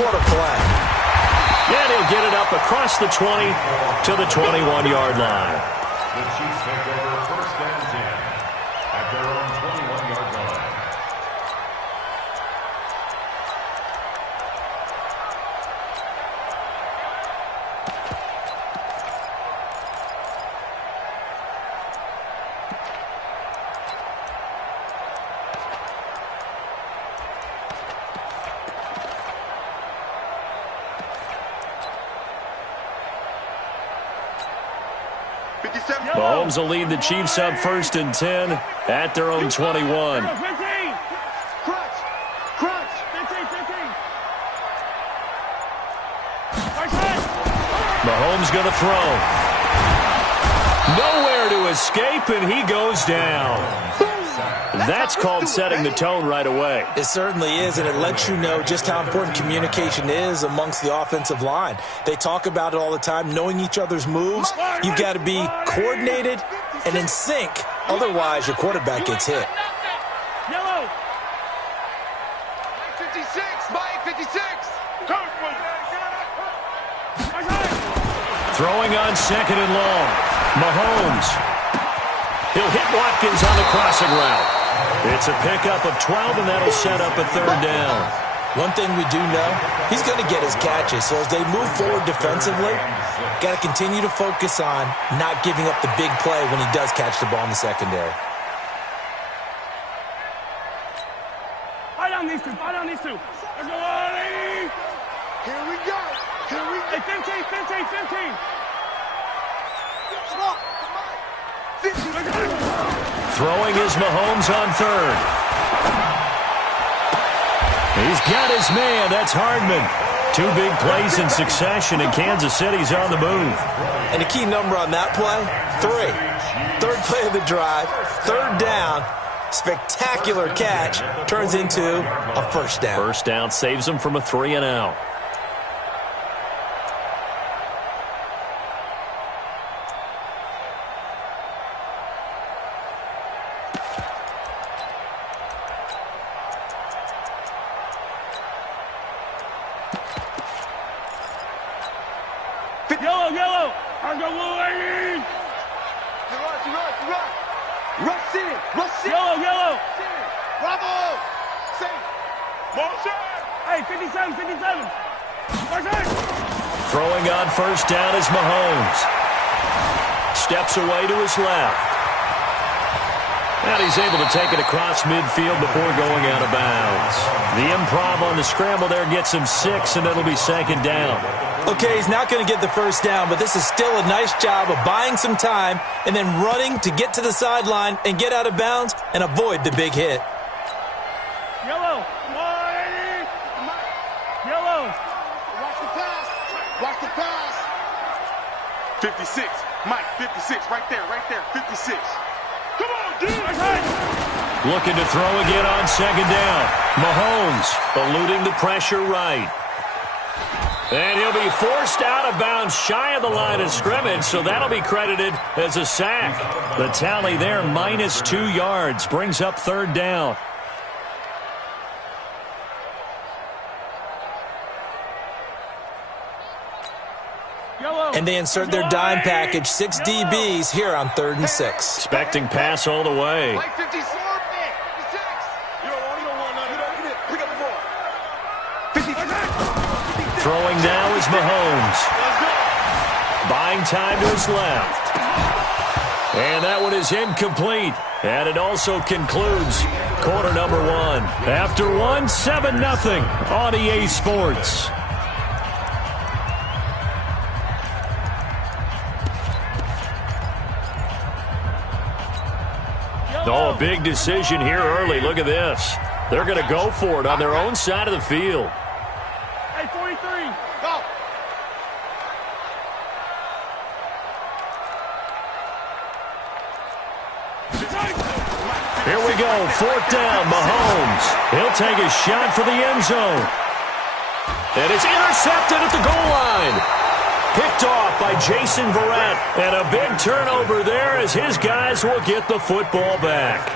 What a play. And he'll get it up across the 20 to the 21-yard line. The Chiefs take over 1st and 10 at their own 21-yard line. Mahomes will lead the Chiefs up 1st and 10 at their own 21. Mahomes going to throw. Nowhere to escape, and he goes down. That's called setting the tone right away. It certainly is, and it lets you know just how important communication is amongst the offensive line. They talk about it all the time, knowing each other's moves. You've got to be coordinated and in sync. Otherwise, your quarterback gets hit. Yellow. 56. Mike 56. Throwing on 2nd and long. Mahomes. He'll hit Watkins on the crossing route. It's a pickup of 12, and that'll set up a 3rd down. One thing we do know, he's going to get his catches. So as they move forward defensively, got to continue to focus on not giving up the big play when he does catch the ball in the secondary. Fight on these two. Fight on these two. Let's go, lady. Here we go. Here we go. Hey, 15, 15, 15. Swap. 50. Throwing is Mahomes on third. He's got his man. That's Hardman. 2 big plays in succession, and Kansas City's on the move. And the key number on that play, 3. Third play of the drive, third down, spectacular catch, turns into a first down. First down saves him from a 3-and-out. Yellow, yellow. I'm going, lady. Rush in. Rush in. Yellow, yellow. Bravo. Safe. Motion. Hey, 57, 57. Motion. Throwing on first down is Mahomes. Steps away to his left. And he's able to take it across midfield before going out of bounds. The improv on the scramble there gets him 6, and it'll be second down. Okay, he's not going to get the first down, but this is still a nice job of buying some time and then running to get to the sideline and get out of bounds and avoid the big hit. Yellow. Lady. Yellow. Watch the pass. Watch the pass. 56. Mike, 56. Right there, 56. Come on, dude. Looking to throw again on second down. Mahomes eluding the pressure right. And he'll be forced out of bounds shy of the line of scrimmage, so that'll be credited as a sack. The tally there, -2 yards, brings up third down. And they insert their dime package, 6 DBs here on 3rd and 6. Expecting pass all the way. Like 54. 56. You don't want none of that. Pick up the ball. 50. Throwing now is Mahomes. Buying time to his left. And that one is incomplete. And it also concludes quarter number 1. After 1, 7-0 on EA Sports. Oh, a big decision here early. Look at this. They're going to go for it on their own side of the field. Hey, 43. Go. Here we go. 4th down. Mahomes. He'll take a shot for the end zone. And it's intercepted at the goal line. Picked off by Jason Verrett. And a big turnover there as his guys will get the football back.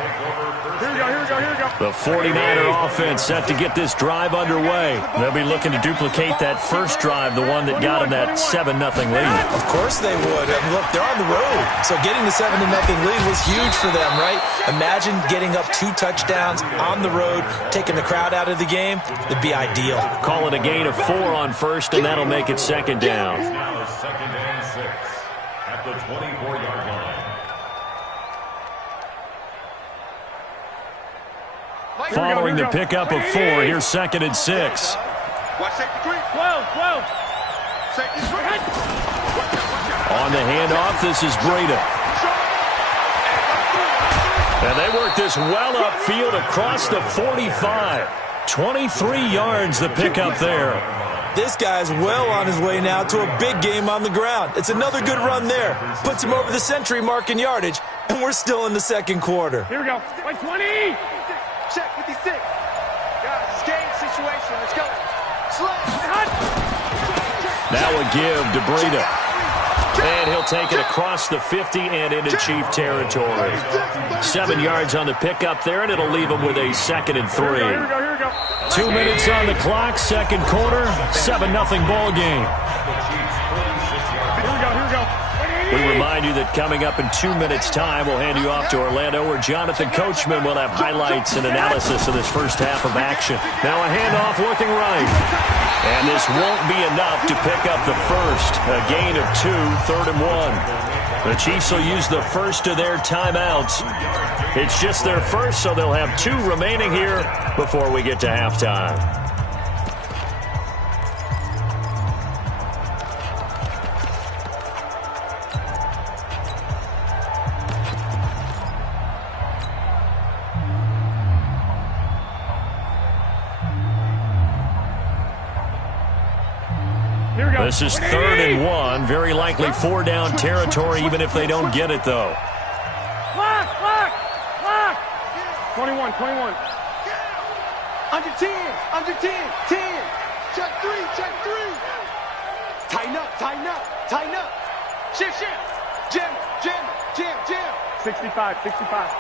Here we go, here we go, here we go. The 49er offense set to get this drive underway. They'll be looking to duplicate that first drive, the one that got them that 7-0 lead. Of course they would. I mean, look, they're on the road. So getting the 7-0 lead was huge for them, right? Imagine getting up 2 touchdowns on the road, taking the crowd out of the game. It'd be ideal. Call it a gain of 4 on first, and that'll make it second down. Now 2nd and 6 at the 24-yard line. Following the pickup of 4, here's 2nd and 6. Watch safety 3. 12. Safety 3. On the handoff, this is Breida. And they work this well upfield across the 45. 23 yards the pickup there. This guy's well on his way now to a big game on the ground. It's another good run there. Puts him over the century mark in yardage, and we're still in the second quarter. Here we go. Like 20. Check 56. Guys, it's game situation. Let's go. Slow. Now a give to Breida. And he'll take it across the 50 and into Chief territory. 7 yards on the pickup there, and it'll leave him with a 2nd and 3. Here we go. 2 minutes on the clock, second quarter, 7-0 ball game. Here we go. We remind you that coming up in 2 minutes' time, we'll hand you off to Orlando, where Jonathan Coachman will have highlights and analysis of this first half of action. Now a handoff looking right. And this won't be enough to pick up the first. A gain of 2, 3rd and 1. The Chiefs will use the first of their timeouts. It's just their first, so they'll have 2 remaining here before we get to halftime. This is 3rd and 1. Very likely 4-down territory, even if they don't get it, though. Lock! 21. Under 10. 10. Check 3. Tighten up. Shift. Jam. 65. Check the backer.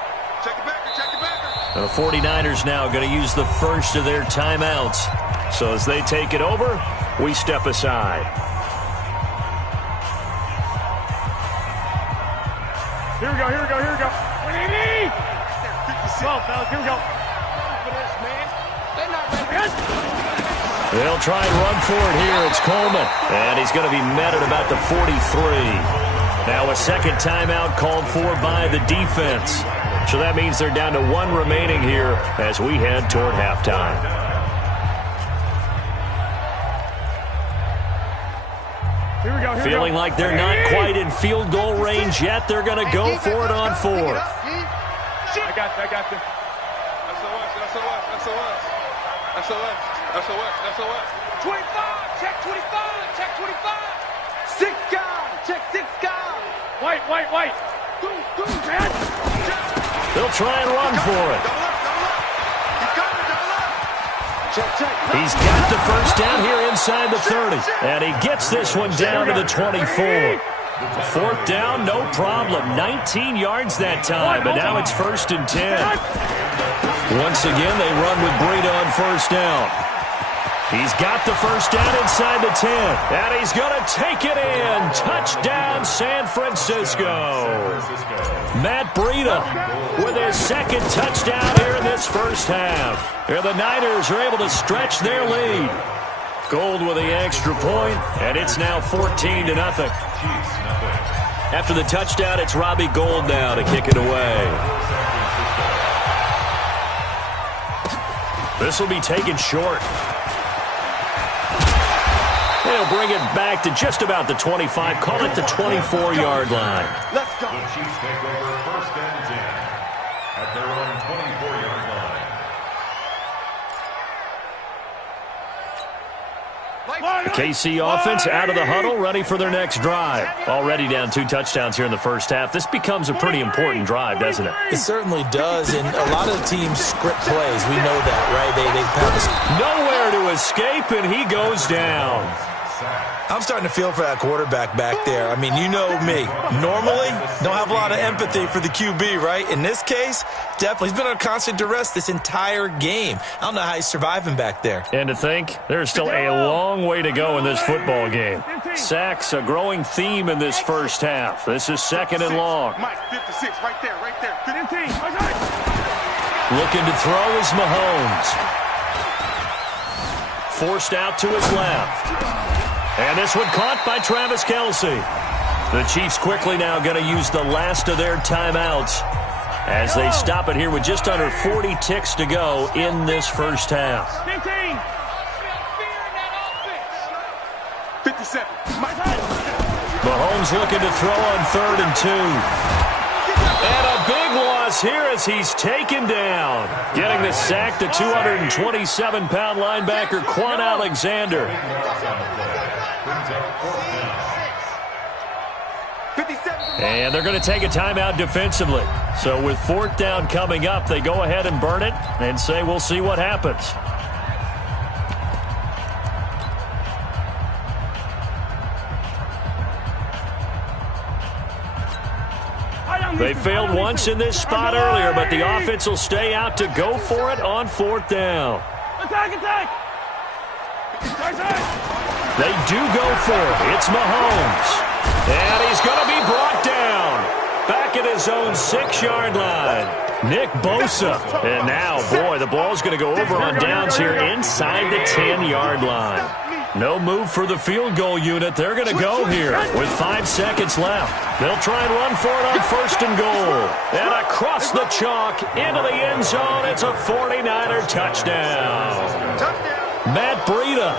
The 49ers now going to use the first of their timeouts. So as they take it over, we step aside. Here we go. Well, fellas, here we go. They'll try and run for it here. It's Coleman. And he's going to be met at about the 43. Now a second timeout called for by the defense. So that means they're down to 1 remaining here as we head toward halftime. Here we go. Feeling like they're not quite in field goal range yet. They're going to go for it on 4th. I got you. SOS. 25. Check 25. 6 guys. Check 6 guys. White. They'll try and run for it. Check. He's got the first down here inside the 30. And he gets this one down to the 24. 4th down, no problem. 19 yards that time, but now it's 1st and 10. Once again, they run with Breida on 1st down. He's got the first down inside the 10. And he's going to take it in. Touchdown, San Francisco. Matt Breida with his 2nd touchdown here in this first half. Here the Niners are able to stretch their lead. Gold with the extra point, and it's now 14-0. After the touchdown, it's Robbie Gould now to kick it away. This will be taken short. They'll bring it back to just about the 25. Call it the 24-yard line. Let's go. The Chiefs take over 1st and 10 at their own 24-yard line. The KC offense out of the huddle, ready for their next drive. Already down 2 touchdowns here in the first half. This becomes a pretty important drive, doesn't it? It certainly does, and a lot of the teams script plays. We know that, right? They have nowhere to escape, and he goes down. I'm starting to feel for that quarterback back there. I mean, you know me. Normally, don't have a lot of empathy for the QB, right? In this case, definitely. He's been under constant duress this entire game. I don't know how he's surviving back there. And to think, there's still a long way to go in this football game. Sacks, a growing theme in this first half. This is 2nd and long. Mike, 56, right there. 15. Looking to throw is Mahomes. Forced out to his left. And this one caught by Travis Kelce. The Chiefs quickly now going to use the last of their timeouts as they stop it here with just under 40 ticks to go in this first half. 15. 57. Mahomes looking to throw on 3rd and 2. And a big loss here as he's taken down. Getting the sack, the 227-pound linebacker, Quan Alexander. And they're going to take a timeout defensively. So with 4th down coming up, they go ahead and burn it and say we'll see what happens. They failed once in this spot earlier, but the offense will stay out to go for it on 4th down. Attack! They do go for it. It's Mahomes. And he's going to be brought down. Back at his own 6-yard line. Nick Bosa. And now, boy, the ball's going to go over on downs here inside the 10-yard line. No move for the field goal unit. They're going to go here with 5 seconds left. They'll try and run for it on 1st and goal. And across the chalk into the end zone. It's a 49er touchdown. Matt Breida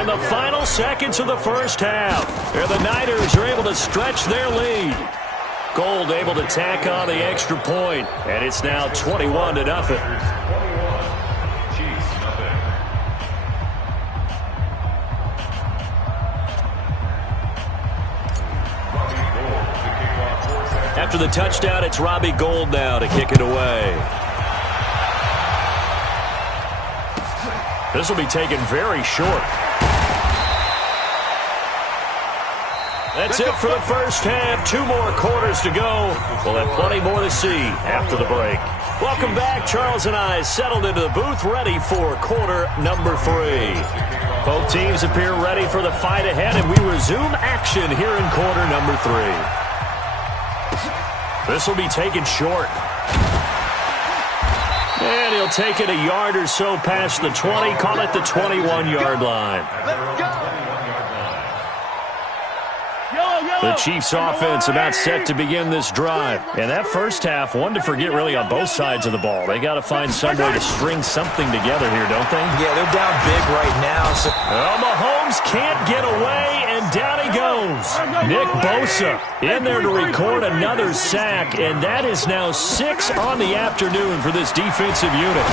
in the final seconds of the first half. And the Niners are able to stretch their lead. Gold able to tack on the extra point, and it's now 21-0. After the touchdown, it's Robbie Gould now to kick it away. This will be taken very short. That's it for the first half. 2 more quarters to go. We'll have plenty more to see after the break. Welcome back. Charles and I settled into the booth, ready for quarter number 3. Both teams appear ready for the fight ahead, and we resume action here in quarter number 3. This will be taken short. And he'll take it a yard or so past the 20, call it the 21-yard line. Let's go. The Chiefs offense about set to begin this drive. And that first half, one to forget really on both sides of the ball. They got to find some way to string something together here, don't they? Yeah, they're down big right now. So well, Mahomes can't get away, and down he goes. Nick Bosa in there to record another sack, and that is now 6 on the afternoon for this defensive unit.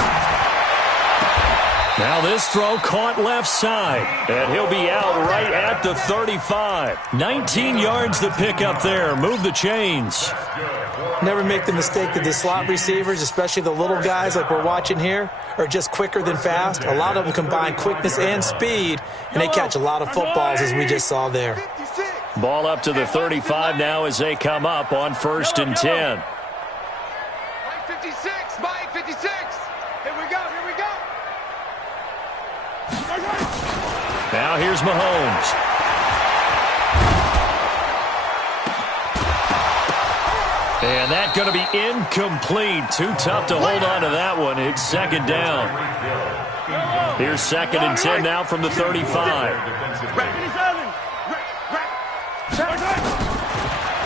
Now this throw caught left side, and he'll be out right at the 35. 19 yards to pick up there. Move the chains. never make the mistake that the slot receivers, especially the little guys like we're watching here, are just quicker than fast. A lot of them combine quickness and speed, and they catch a lot of footballs, as we just saw there. Ball up to the 35 now as they come up on 1st and 10. Mike 56, Mike 56. Here we go, here we go. Now here's Mahomes. And that's going to be incomplete. Too tough to hold on to that one. It's 2nd down. Here's 2nd and 10 now from the 35.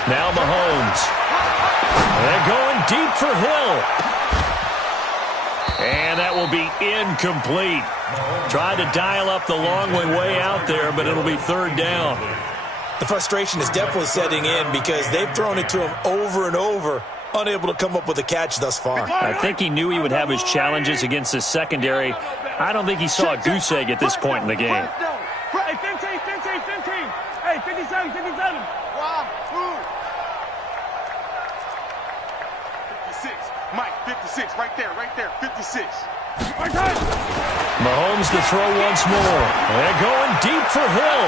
Now Mahomes. They're going deep for Hill. And that will be incomplete. Tried to dial up the long way out there, but it'll be 3rd down. The frustration is definitely setting in because they've thrown it to him over and over, unable to come up with a catch thus far. I think he knew he would have his challenges against his secondary. I don't think he saw a goose egg at this point in the game. Hey, 15. Hey, 57. Wow, 56. Mike, 56. Right there, 56. Mahomes to throw once more. They're going deep for Hill.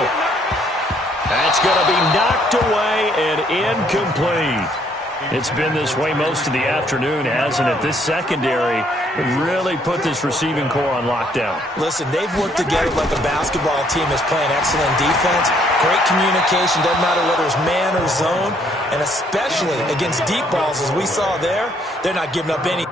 That's going to be knocked away and incomplete. It's been this way most of the afternoon, hasn't it? This secondary really put this receiving core on lockdown. Listen, they've worked together like a basketball team that's playing excellent defense. Great communication, doesn't matter whether it's man or zone. And especially against deep balls, as we saw there, they're not giving up any.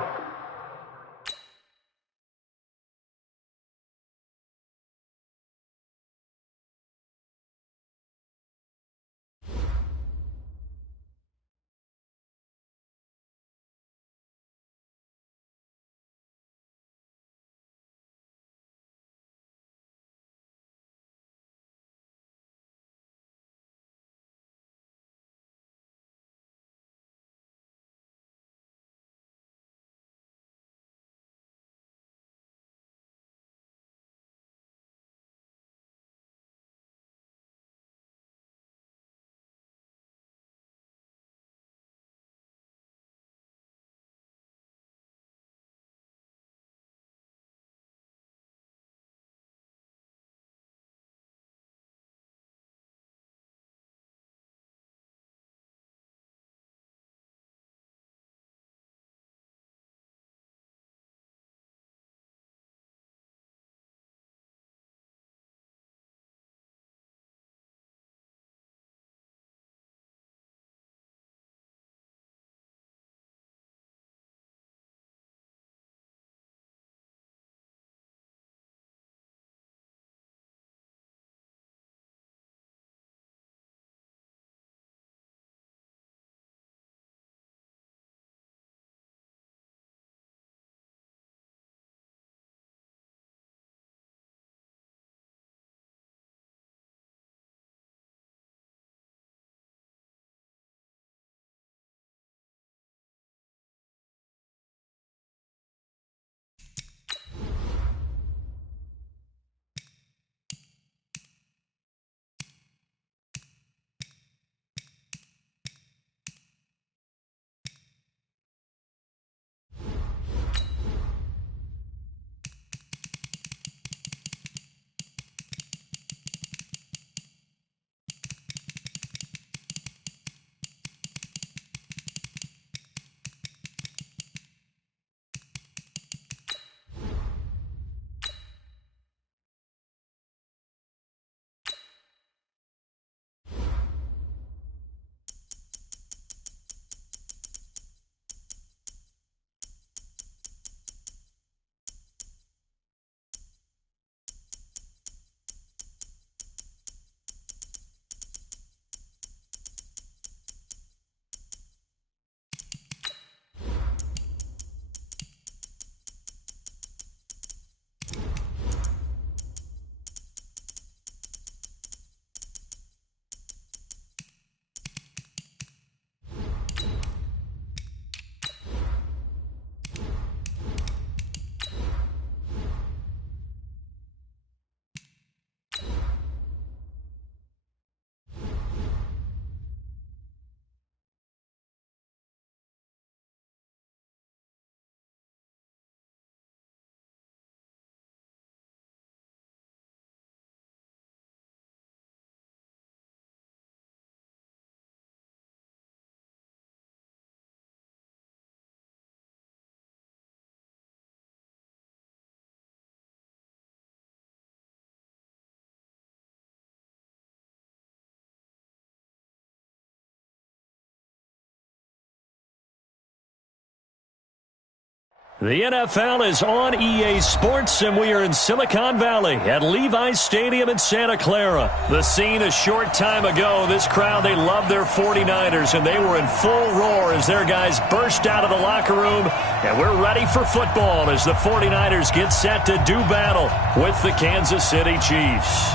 The NFL is on EA Sports, and we are in Silicon Valley at Levi's Stadium in Santa Clara. The scene a short time ago, this crowd, they love their 49ers, and they were in full roar as their guys burst out of the locker room, and we're ready for football as the 49ers get set to do battle with the Kansas City Chiefs.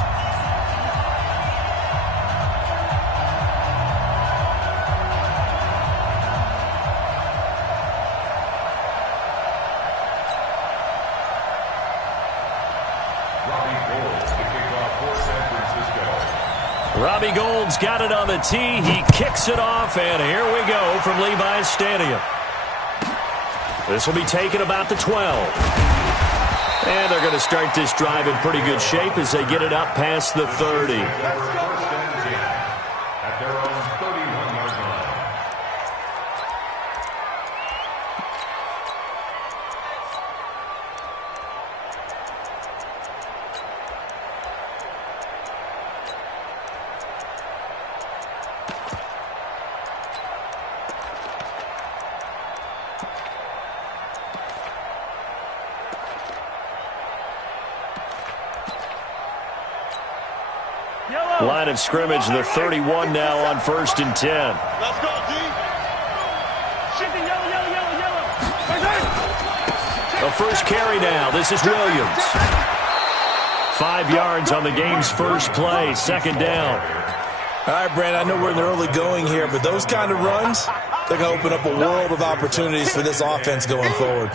Robbie Gould's got it on the tee. He kicks it off, and here we go from Levi's Stadium. This will be taken about the 12. And they're going to start this drive in pretty good shape as they get it up past the 30. At their own 31-yard line. Line of scrimmage, the 31 now on 1st and 10. Let's go, D. Shifting, yellow. The first carry now. This is Williams. 5 yards on the game's first play. 2nd down. All right, Brand, I know we're in the early going here, but those kind of runs, they're going to open up a world of opportunities for this offense going forward.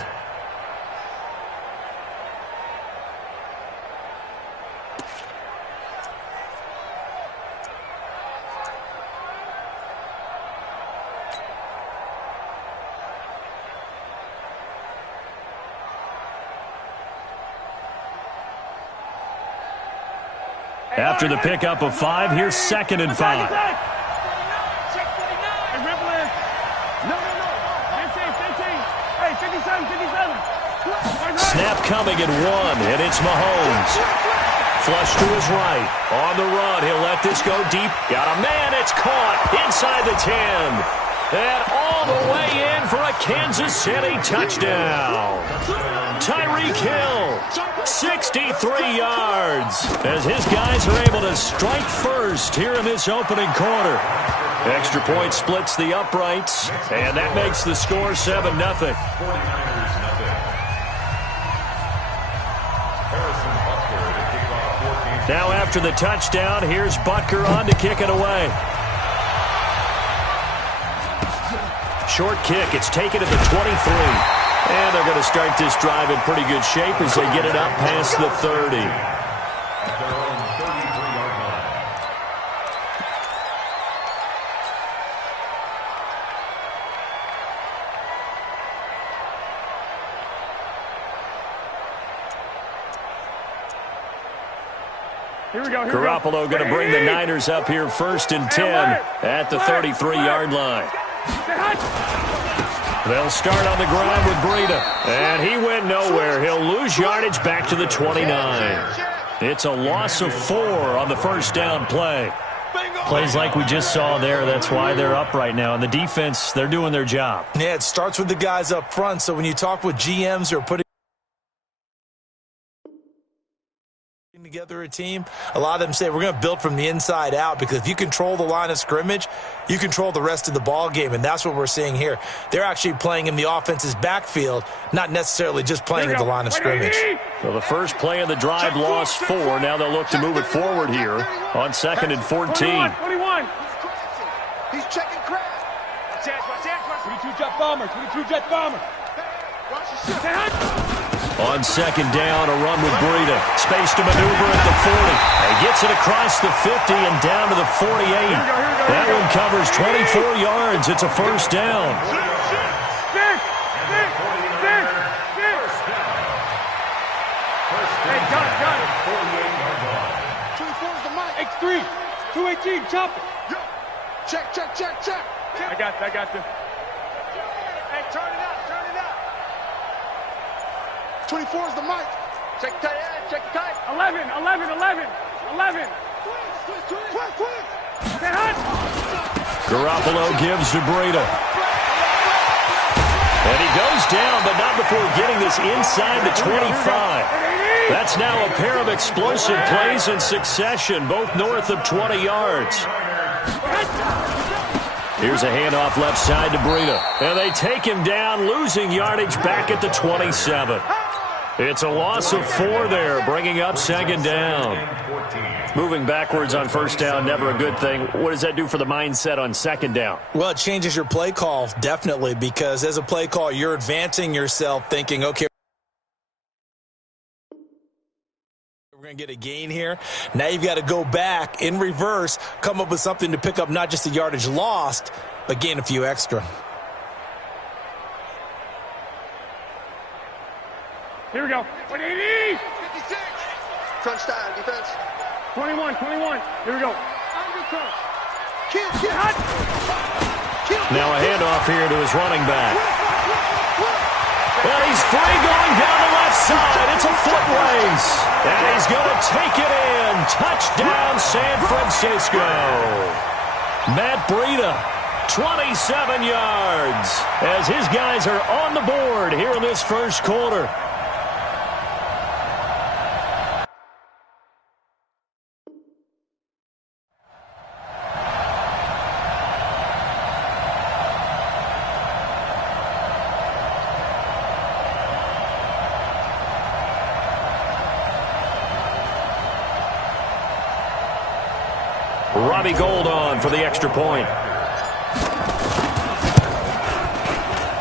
After the pickup of 5, here's 2nd and 5. Check 49. Hey, Ripley. No. 15. Hey, 57. Snap coming at 1, and it's Mahomes. Flush to his right. On the run, he'll let this go deep. Got a man, it's caught inside the 10. And all the way in for a Kansas City touchdown. Tyreek Hill, 63 yards, as his guys are able to strike first here in this opening quarter. Extra point splits the uprights, and that makes the score 7-0. 49ers nothing. Now after the touchdown, here's Butker on to kick it away. Short kick, it's taken at the 23. And they're going to start this drive in pretty good shape as they get it up past the 30. At their own 33-yard line. Here we go. Garoppolo going to bring the Niners up here 1st and 10 at the 33-yard line. They'll start on the ground with Breida. And he went nowhere. He'll lose yardage back to the 29. It's a loss of 4 on the first down play. Plays like we just saw there. That's why they're up right now. And the defense, they're doing their job. Yeah, it starts with the guys up front. So when you talk with GMs who are putting together a team, a lot of them say we're going to build from the inside out, because if you control the line of scrimmage, you control the rest of the ball game, and that's what we're seeing here. They're actually playing in the offense's backfield, not necessarily just playing at the line of scrimmage. So the first play of the drive lost 4. Now they'll look to move it forward here on 2nd and 14. 21. He's checking crap. 22 jet bomber. Watch your shit. On 2nd down, a run with Breida. Space to maneuver at the 40. He gets it across the 50 and down to the 48. That one covers 24 yards. It's a first down. Stick. Hey, got it. 48-yard line. 24 is the mic. X3. 218. Chop it. Yo. Check. I got this. Hey, turn it up. 24 is the mic. Check tight end. Check tight. 11. Garoppolo gives to Breida. And he goes down, but not before getting is inside the 25. That's now a pair of explosive plays in succession, both north of 20 yards. Here's a handoff left side to Breida. And they take him down, losing yardage back at the 27. It's a loss of 4 there, bringing up second down. Moving backwards on first down, never a good thing. What does that do for the mindset on second down? Well, it changes your play call, definitely, because as a play call, you're advancing yourself thinking, okay, we're going to get a gain here. Now you've got to go back in reverse, come up with something to pick up not just the yardage lost, but gain a few extra. Here we go. 180. 56. Crunch time, defense. 21. Here we go. Kill. Now a handoff here to his running back. And he's free going down the left side. It's a foot race. And he's going to take it in. Touchdown, San Francisco. Matt Breida, 27 yards, as his guys are on the board here in this first quarter. Robbie Gould on for the extra point.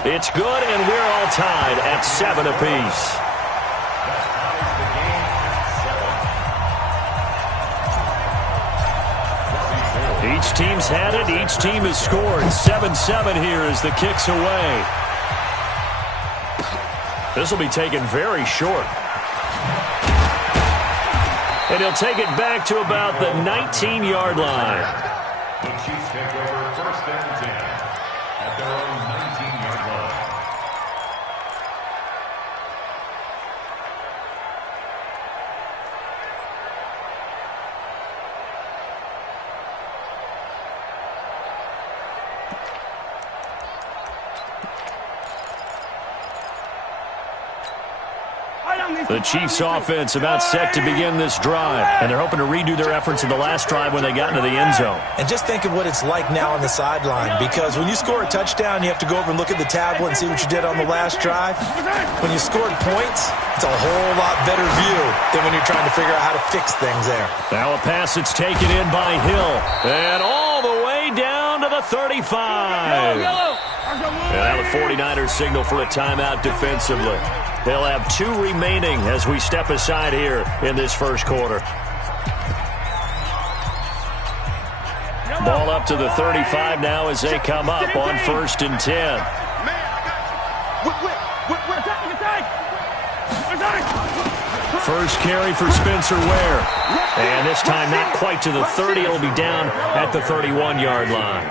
It's good, and we're all tied at 7 apiece. Each team's had it. Each team has scored. 7-7 here as the kick's away. This will be taken very short. And he'll take it back to about the 19-yard line. The Chiefs take over first and 10 at their own 19-yard line. The Chiefs offense about set to begin this drive, and they're hoping to redo their efforts in the last drive when they got into the end zone. And just think of what it's like now on the sideline, because when you score a touchdown, you have to go over and look at the tablet and see what you did on the last drive. When you scored points, it's a whole lot better view than when you're trying to figure out how to fix things there. Now a pass that's taken in by Hill, and all the way down to the 35. And now the 49ers signal for a timeout defensively. They'll have 2 remaining as we step aside here in this first quarter. Ball up to the 35 now as they come up on first and 10. First carry for Spencer Ware. And this time not quite to the 30. It'll be down at the 31-yard line.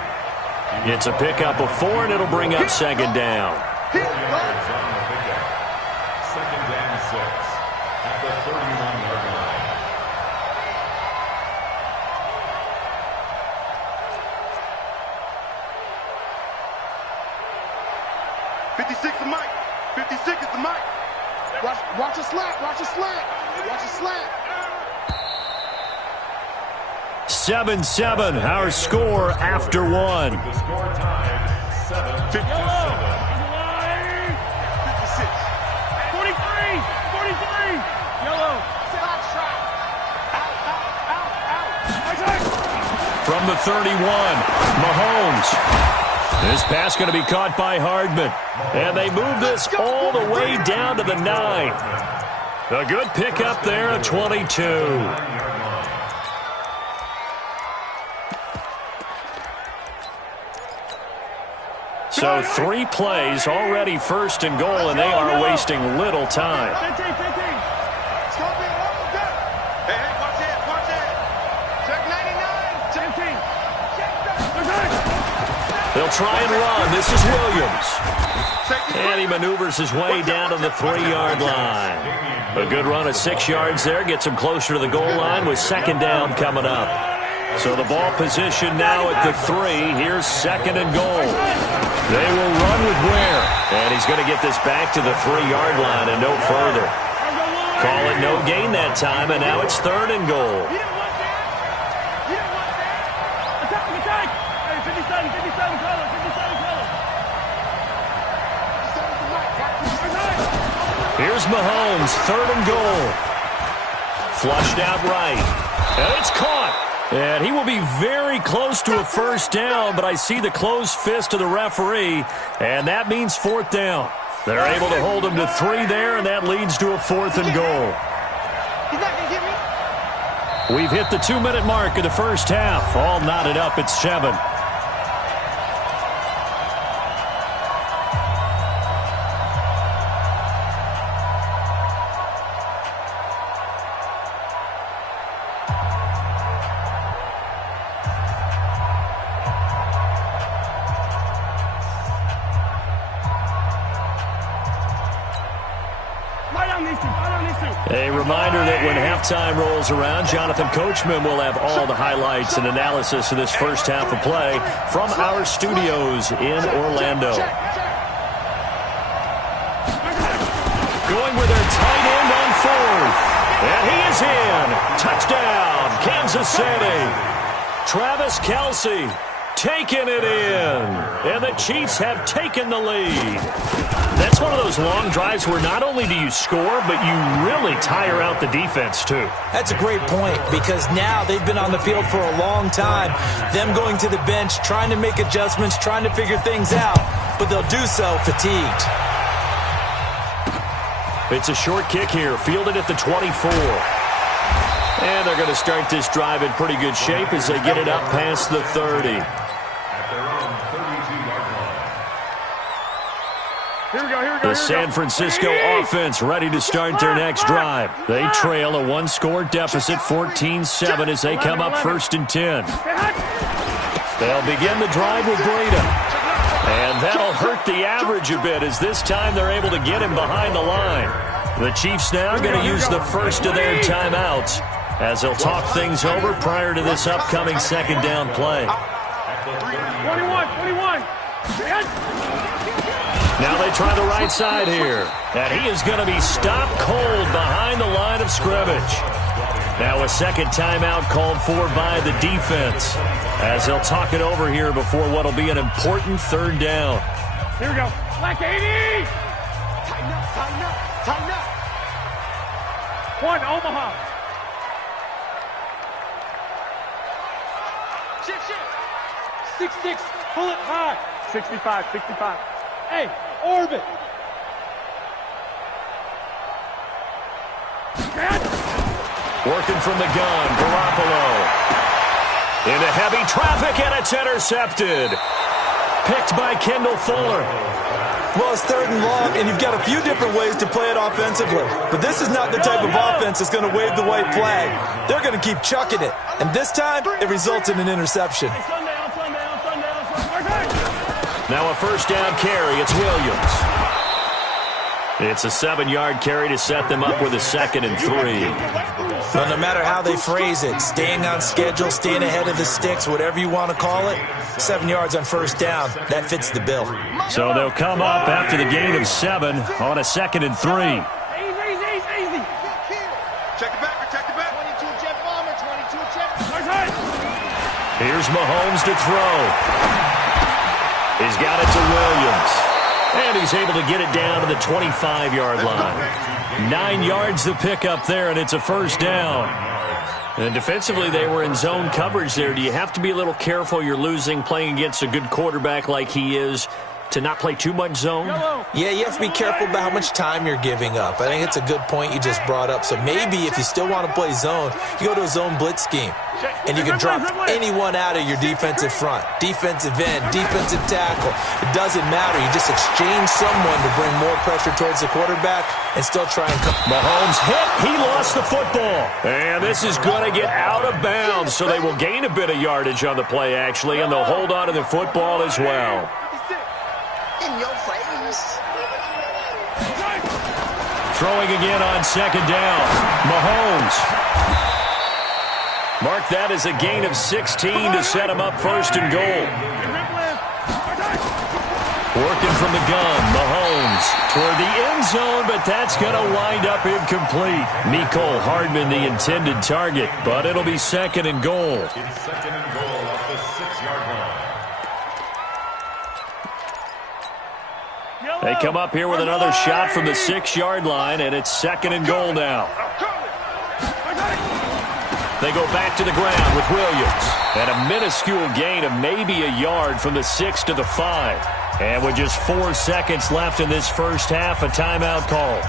It's a pickup of 4, and it'll bring up second down. 4 yards on the pickup. Second and 6 at the 31-yard line. $56 the mic. 56 is the mic. Watch a slant. Watch a slant. Watch a slant. 7-7, our score after 1. The score time, 7-7. 56. 43. Yellow. From the 31, Mahomes. This pass going to be caught by Hardman. And they move this all the way down to the 9. A good pickup there at 22. So 3 plays, already first and goal, and they are wasting little time. 15. Stop it. Hey, watch it. Watch it. Check 99. 15. They'll try and run. This is Williams. And he maneuvers his way down to the 3-yard line. A good run of 6 yards there. Gets him closer to the goal line with second down coming up. So the ball position now at the 3. Here's second and goal. They will run with Ware. And he's going to get this back to the 3-yard line and no further. Call it no gain that time, and now it's 3rd and goal. Attack! Hey, 57 color, 57 color. Here's Mahomes, 3rd and goal. Flushed out right. And it's caught. And he will be very close to a first down, but I see the closed fist of the referee, and that means 4th down. They're able to hold him to 3 there, and that leads to a 4th and goal. He's not going to get me. We've hit the 2-minute mark of the first half. All knotted up at 7. A reminder that when halftime rolls around, Jonathan Coachman will have all the highlights and analysis of this first half of play from our studios in Orlando. Going with their tight end on 4th. And he is in. Touchdown, Kansas City. Travis Kelce taking it in. And the Chiefs have taken the lead. That's one of those long drives where not only do you score, but you really tire out the defense, too. That's a great point, because now they've been on the field for a long time. Them going to the bench, trying to make adjustments, trying to figure things out, but they'll do so fatigued. It's a short kick here, fielded at the 24. And they're going to start this drive in pretty good shape as they get it up past the 30. The San Francisco offense ready to start their next drive. They trail a 1-score deficit, 14-7, as they come up 1st and 10. They'll begin the drive with Breida. And that'll hurt the average a bit, as this time they're able to get him behind the line. The Chiefs now going to use the first of their timeouts as they'll talk things over prior to this upcoming 2nd down play. 21. Now they try the right side here. And he is going to be stopped cold behind the line of scrimmage. Now a 2nd timeout called for by the defense as they'll talk it over here before what will be an important 3rd down. Here we go. Black 80! Tighten up. 1, Omaha. Shift. 6-6. Pull it high. 65. Hey, orbit. Working from the gun, Garoppolo. Into heavy traffic, and it's intercepted. Picked by Kendall Fuller. Well, it's 3rd and long, and you've got a few different ways to play it offensively. But this is not the type of offense that's going to wave the white flag. They're going to keep chucking it. And this time, it results in an interception. Now a 1st down carry. It's Williams. It's a 7-yard carry to set them up with a 2nd and 3. Well, no matter how they phrase it, staying on schedule, staying ahead of the sticks, whatever you want to call it, 7 yards on 1st down, that fits the bill. So they'll come up after the gain of 7 on a 2nd and 3. Easy. Check it back. 22 jet bomber, 22 jet. Here's Mahomes to throw. He's got it to Williams. And he's able to get it down to the 25-yard line. 9 yards to pick up there, and it's a 1st down. And defensively, they were in zone coverage there. Do you have to be a little careful? You're losing, playing against a good quarterback like he is, to not play too much zone? Yeah, you have to be careful about how much time you're giving up. I think it's a good point you just brought up. So maybe if you still want to play zone, you go to a zone blitz scheme. And you can drop anyone out of your defensive front. Defensive end, defensive tackle. It doesn't matter. You just exchange someone to bring more pressure towards the quarterback and still try and come. Mahomes hit. He lost the football. And this is going to get out of bounds, so they will gain a bit of yardage on the play, actually, and they'll hold on to the football as well. In your face. Throwing again on 2nd down. Mahomes. Mark that as a gain of 16 to set him up 1st and goal. Working from the gun, Mahomes toward the end zone, but that's going to wind up incomplete. Mecole Hardman, the intended target, but it'll be 2nd and goal. It's 2nd and goal at the 6-yard line. They come up here with another shot from the 6-yard line, and it's 2nd and goal now. They go back to the ground with Williams. And a minuscule gain of maybe a yard from the 6 to the 5. And with just 4 seconds left in this first half, a timeout call.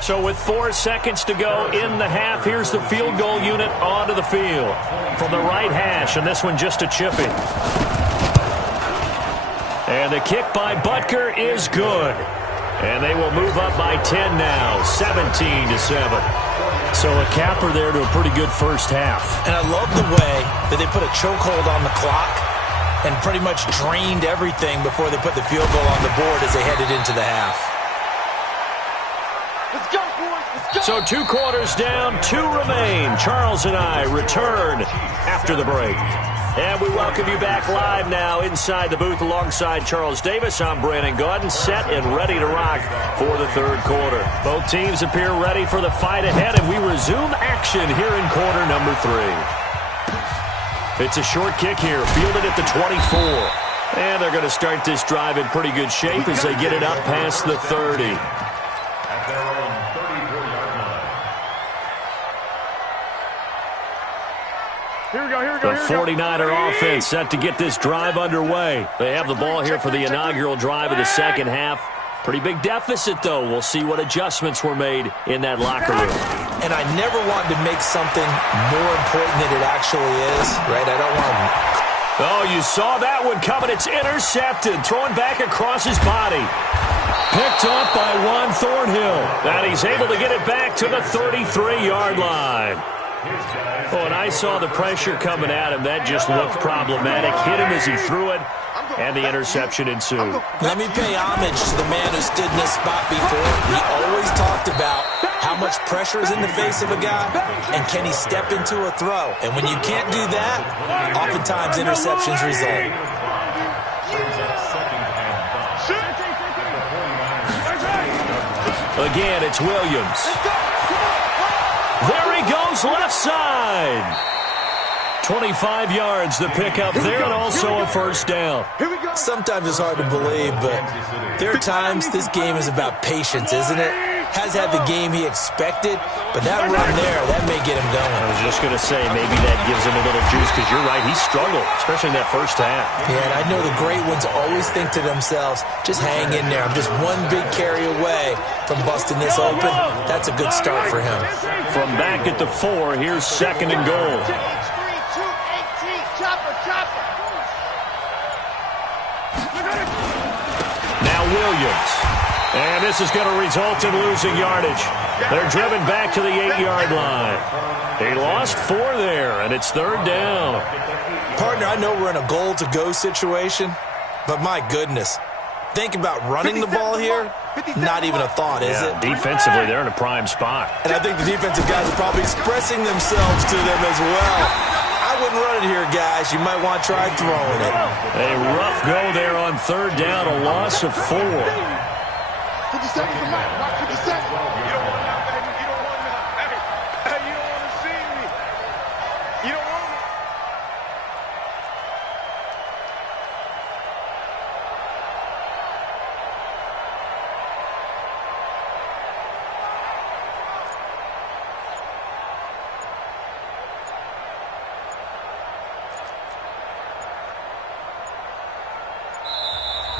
So with 4 seconds to go in the half, here's the field goal unit onto the field. From the right hash, and this one just a chippy. And the kick by Butker is good. And they will move up by 10 now, 17-7. So a capper there to a pretty good first half. And I love the way that they put a chokehold on the clock and pretty much drained everything before they put the field goal on the board as they headed into the half. Let's go, boys. Let's go. So 2 quarters down, 2 remain. Charles and I return after the break. And we welcome you back live now inside the booth alongside Charles Davis. I'm Brandon Gaudin, set and ready to rock for the third quarter. Both teams appear ready for the fight ahead, and we resume action here in quarter number 3. It's a short kick here, fielded at the 24. And they're going to start this drive in pretty good shape as they get it up past the 30. At their own 34-yard line. Here we go, here we go, The here we go. 49er offense set to get this drive underway. They have the ball here for the inaugural drive of the second half. Pretty big deficit, though. We'll see what adjustments were made in that locker room. And I never want to make something more important than it actually is, right? I don't want to... Oh, you saw that one coming. It's intercepted. Throwing back across his body. Picked off by Juan Thornhill. And he's able to get it back to the 33-yard line. Oh, and I saw the pressure coming at him. That just looked problematic. Hit him as he threw it, and the interception ensued. Let me pay homage to the man who stood in this spot before. He always talked about how much pressure is in the face of a guy, and can he step into a throw. And when you can't do that, oftentimes interceptions result. Again, it's Williams. There he goes, left side. 25 yards the pickup there, and also a first down. Sometimes it's hard to believe, but there are times this game is about patience, isn't it? Has had the game he expected, but that run there, that may get him going. I was just going to say, maybe that gives him a little juice, because you're right, he struggled, especially in that first half. Yeah, and I know the great ones always think to themselves, just hang in there. I'm just one big carry away from busting this open. That's a good start for him. From back at the 4, here's 2nd and goal. Now Williams. And this is going to result in losing yardage. They're driven back to the 8-yard line. They lost 4 there, and it's 3rd down. Partner, I know we're in a goal-to-go situation, but my goodness. Think about running the ball here. Not even a thought, is it? Defensively, they're in a prime spot. And I think the defensive guys are probably expressing themselves to them as well. I wouldn't run it here, guys. You might want to try throwing it. A rough go there on 3rd down, a loss of 4. 50 seconds to Mike. Watch 50 seconds. You don't want that, baby. You don't want that. Hey, you don't want to see me. You don't want me.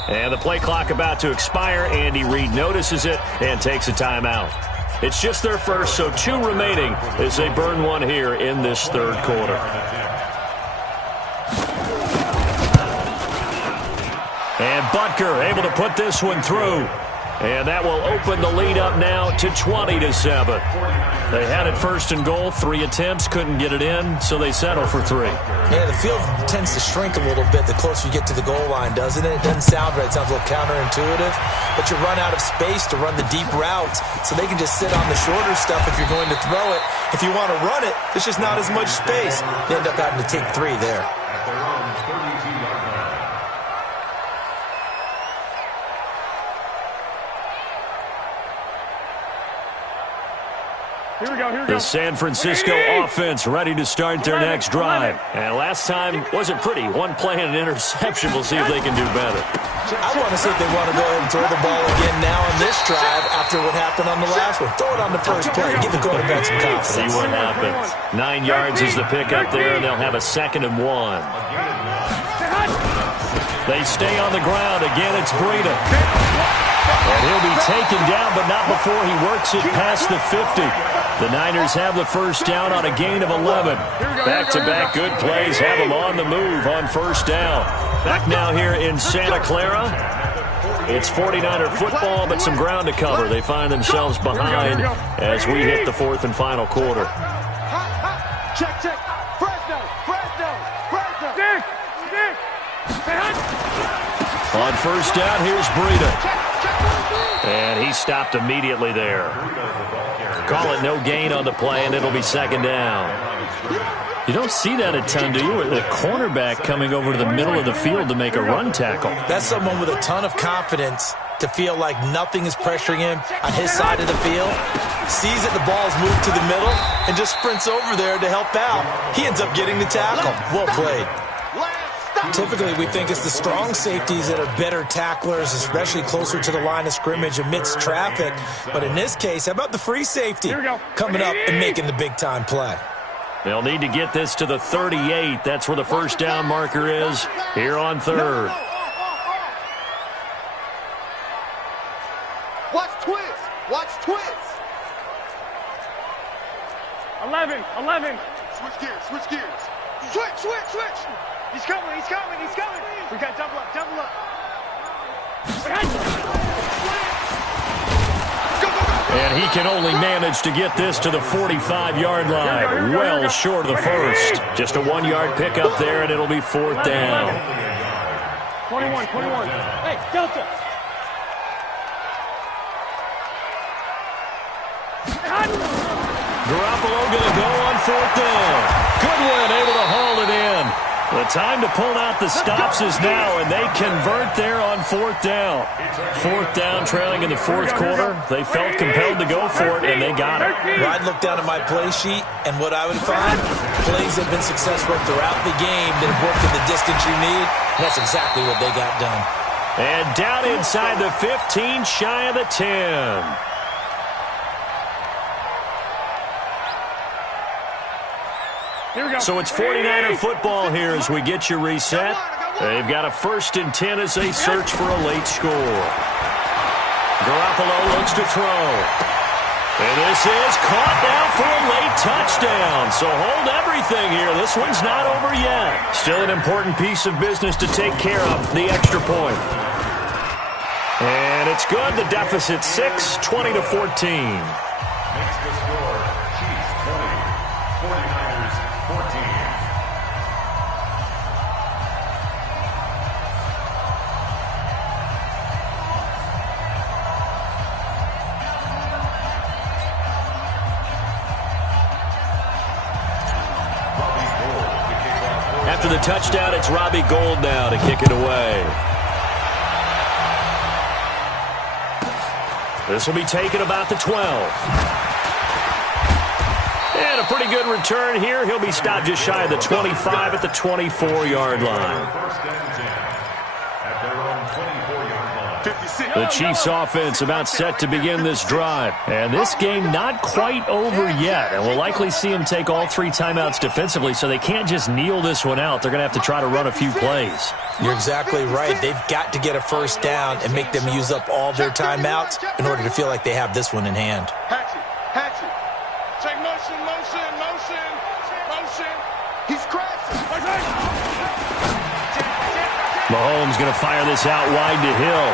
And the play clock about to expire. Andy Reid notices it and takes a timeout. It's just their first, so 2 remaining as they burn 1 here in this 3rd quarter. And Butker able to put this one through. And that will open the lead up now to 20-7. They had it first and goal, 3 attempts, couldn't get it in, so they settle for 3. Yeah, the field tends to shrink a little bit the closer you get to the goal line, doesn't it? It doesn't sound right. It sounds a little counterintuitive. But you run out of space to run the deep routes, so they can just sit on the shorter stuff if you're going to throw it. If you want to run it, there's just not as much space. They end up having to take 3 there. At their own 32-yard line. Here we go, here we go. The San Francisco offense ready to start their next drive. And last time wasn't pretty. One play and an interception. We'll see if they can do better. I want to see if they want to go ahead and throw the ball again now on this drive after what happened on the last one. Throw it on the first play. Give the quarterback some confidence. See what happens. 9 yards is the pickup there, and they'll have a 2nd and 1. They stay on the ground. Again, it's Breida. And he'll be taken down, but not before he works it past the 50. The Niners have the first down on a gain of 11. Back-to-back good plays have them on the move on first down. Back now here in Santa Clara. It's 49er football, but some ground to cover. They find themselves behind as we hit the 4th and final quarter. Check, check. Fresno. On first down, here's Breida. And he stopped immediately there. Call it no gain on the play, and it'll be 2nd down. You don't see that a ton, do you? With a cornerback coming over to the middle of the field to make a run tackle. That's someone with a ton of confidence to feel like nothing is pressuring him on his side of the field. Sees that the ball's moved to the middle and just sprints over there to help out. He ends up getting the tackle. Well played. Typically, we think it's the strong safeties that are better tacklers, especially closer to the line of scrimmage amidst traffic. But in this case, how about the free safety coming up and making the big-time play? They'll need to get this to the 38. That's where the first down marker is here on 3rd. Watch twist. Watch twist. 11. Switch gears. Switch. He's coming. We got double up. And he can only manage to get this to the 45-yard line. Well short of the first. Just a 1-yard pickup there, and it'll be 4th down. 21. Hey, Delta. Garoppolo going to go on 4th down. Goodwin able to haul it in. The time to pull out the stops is now, and they convert there on 4th down. 4th down, trailing in the 4th quarter. They felt compelled to go for it, and they got it. I'd look down at my play sheet, and what I would find, plays have been successful throughout the game that have worked in the distance you need, and that's exactly what they got done. And down inside the 15, shy of the 10. So it's 49er football here as we get you reset. They've got a 1st and 10 as they search for a late score. Garoppolo looks to throw. And this is caught now for a late touchdown. So hold everything here. This one's not over yet. Still an important piece of business to take care of, the extra point. And it's good. The deficit 6, 20-14. Makes the score Chiefs 20, 49ers 14. After the touchdown, it's Robbie Gould now to kick it away. This will be taken about the 12. And a pretty good return here. He'll be stopped just shy of the 25 at the 24-yard line. First and 10 at their own 24-yard line. 56. The Chiefs offense about set to begin this drive. And this game not quite over yet. And we'll likely see them take all 3 timeouts defensively, so they can't just kneel this one out. They're going to have to try to run a few plays. You're exactly right. They've got to get a first down and make them use up all their timeouts in order to feel like they have this one in hand. Hatchet. Take motion. He's crashing. Mahomes going to fire this out wide to Hill.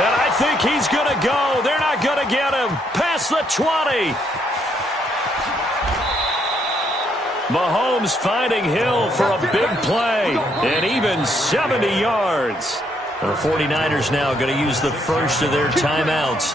And I think he's going to go. They're not going to get him. Past the 20. Mahomes finding Hill for a big play. And even 70 yards. The 49ers now going to use the first of their timeouts.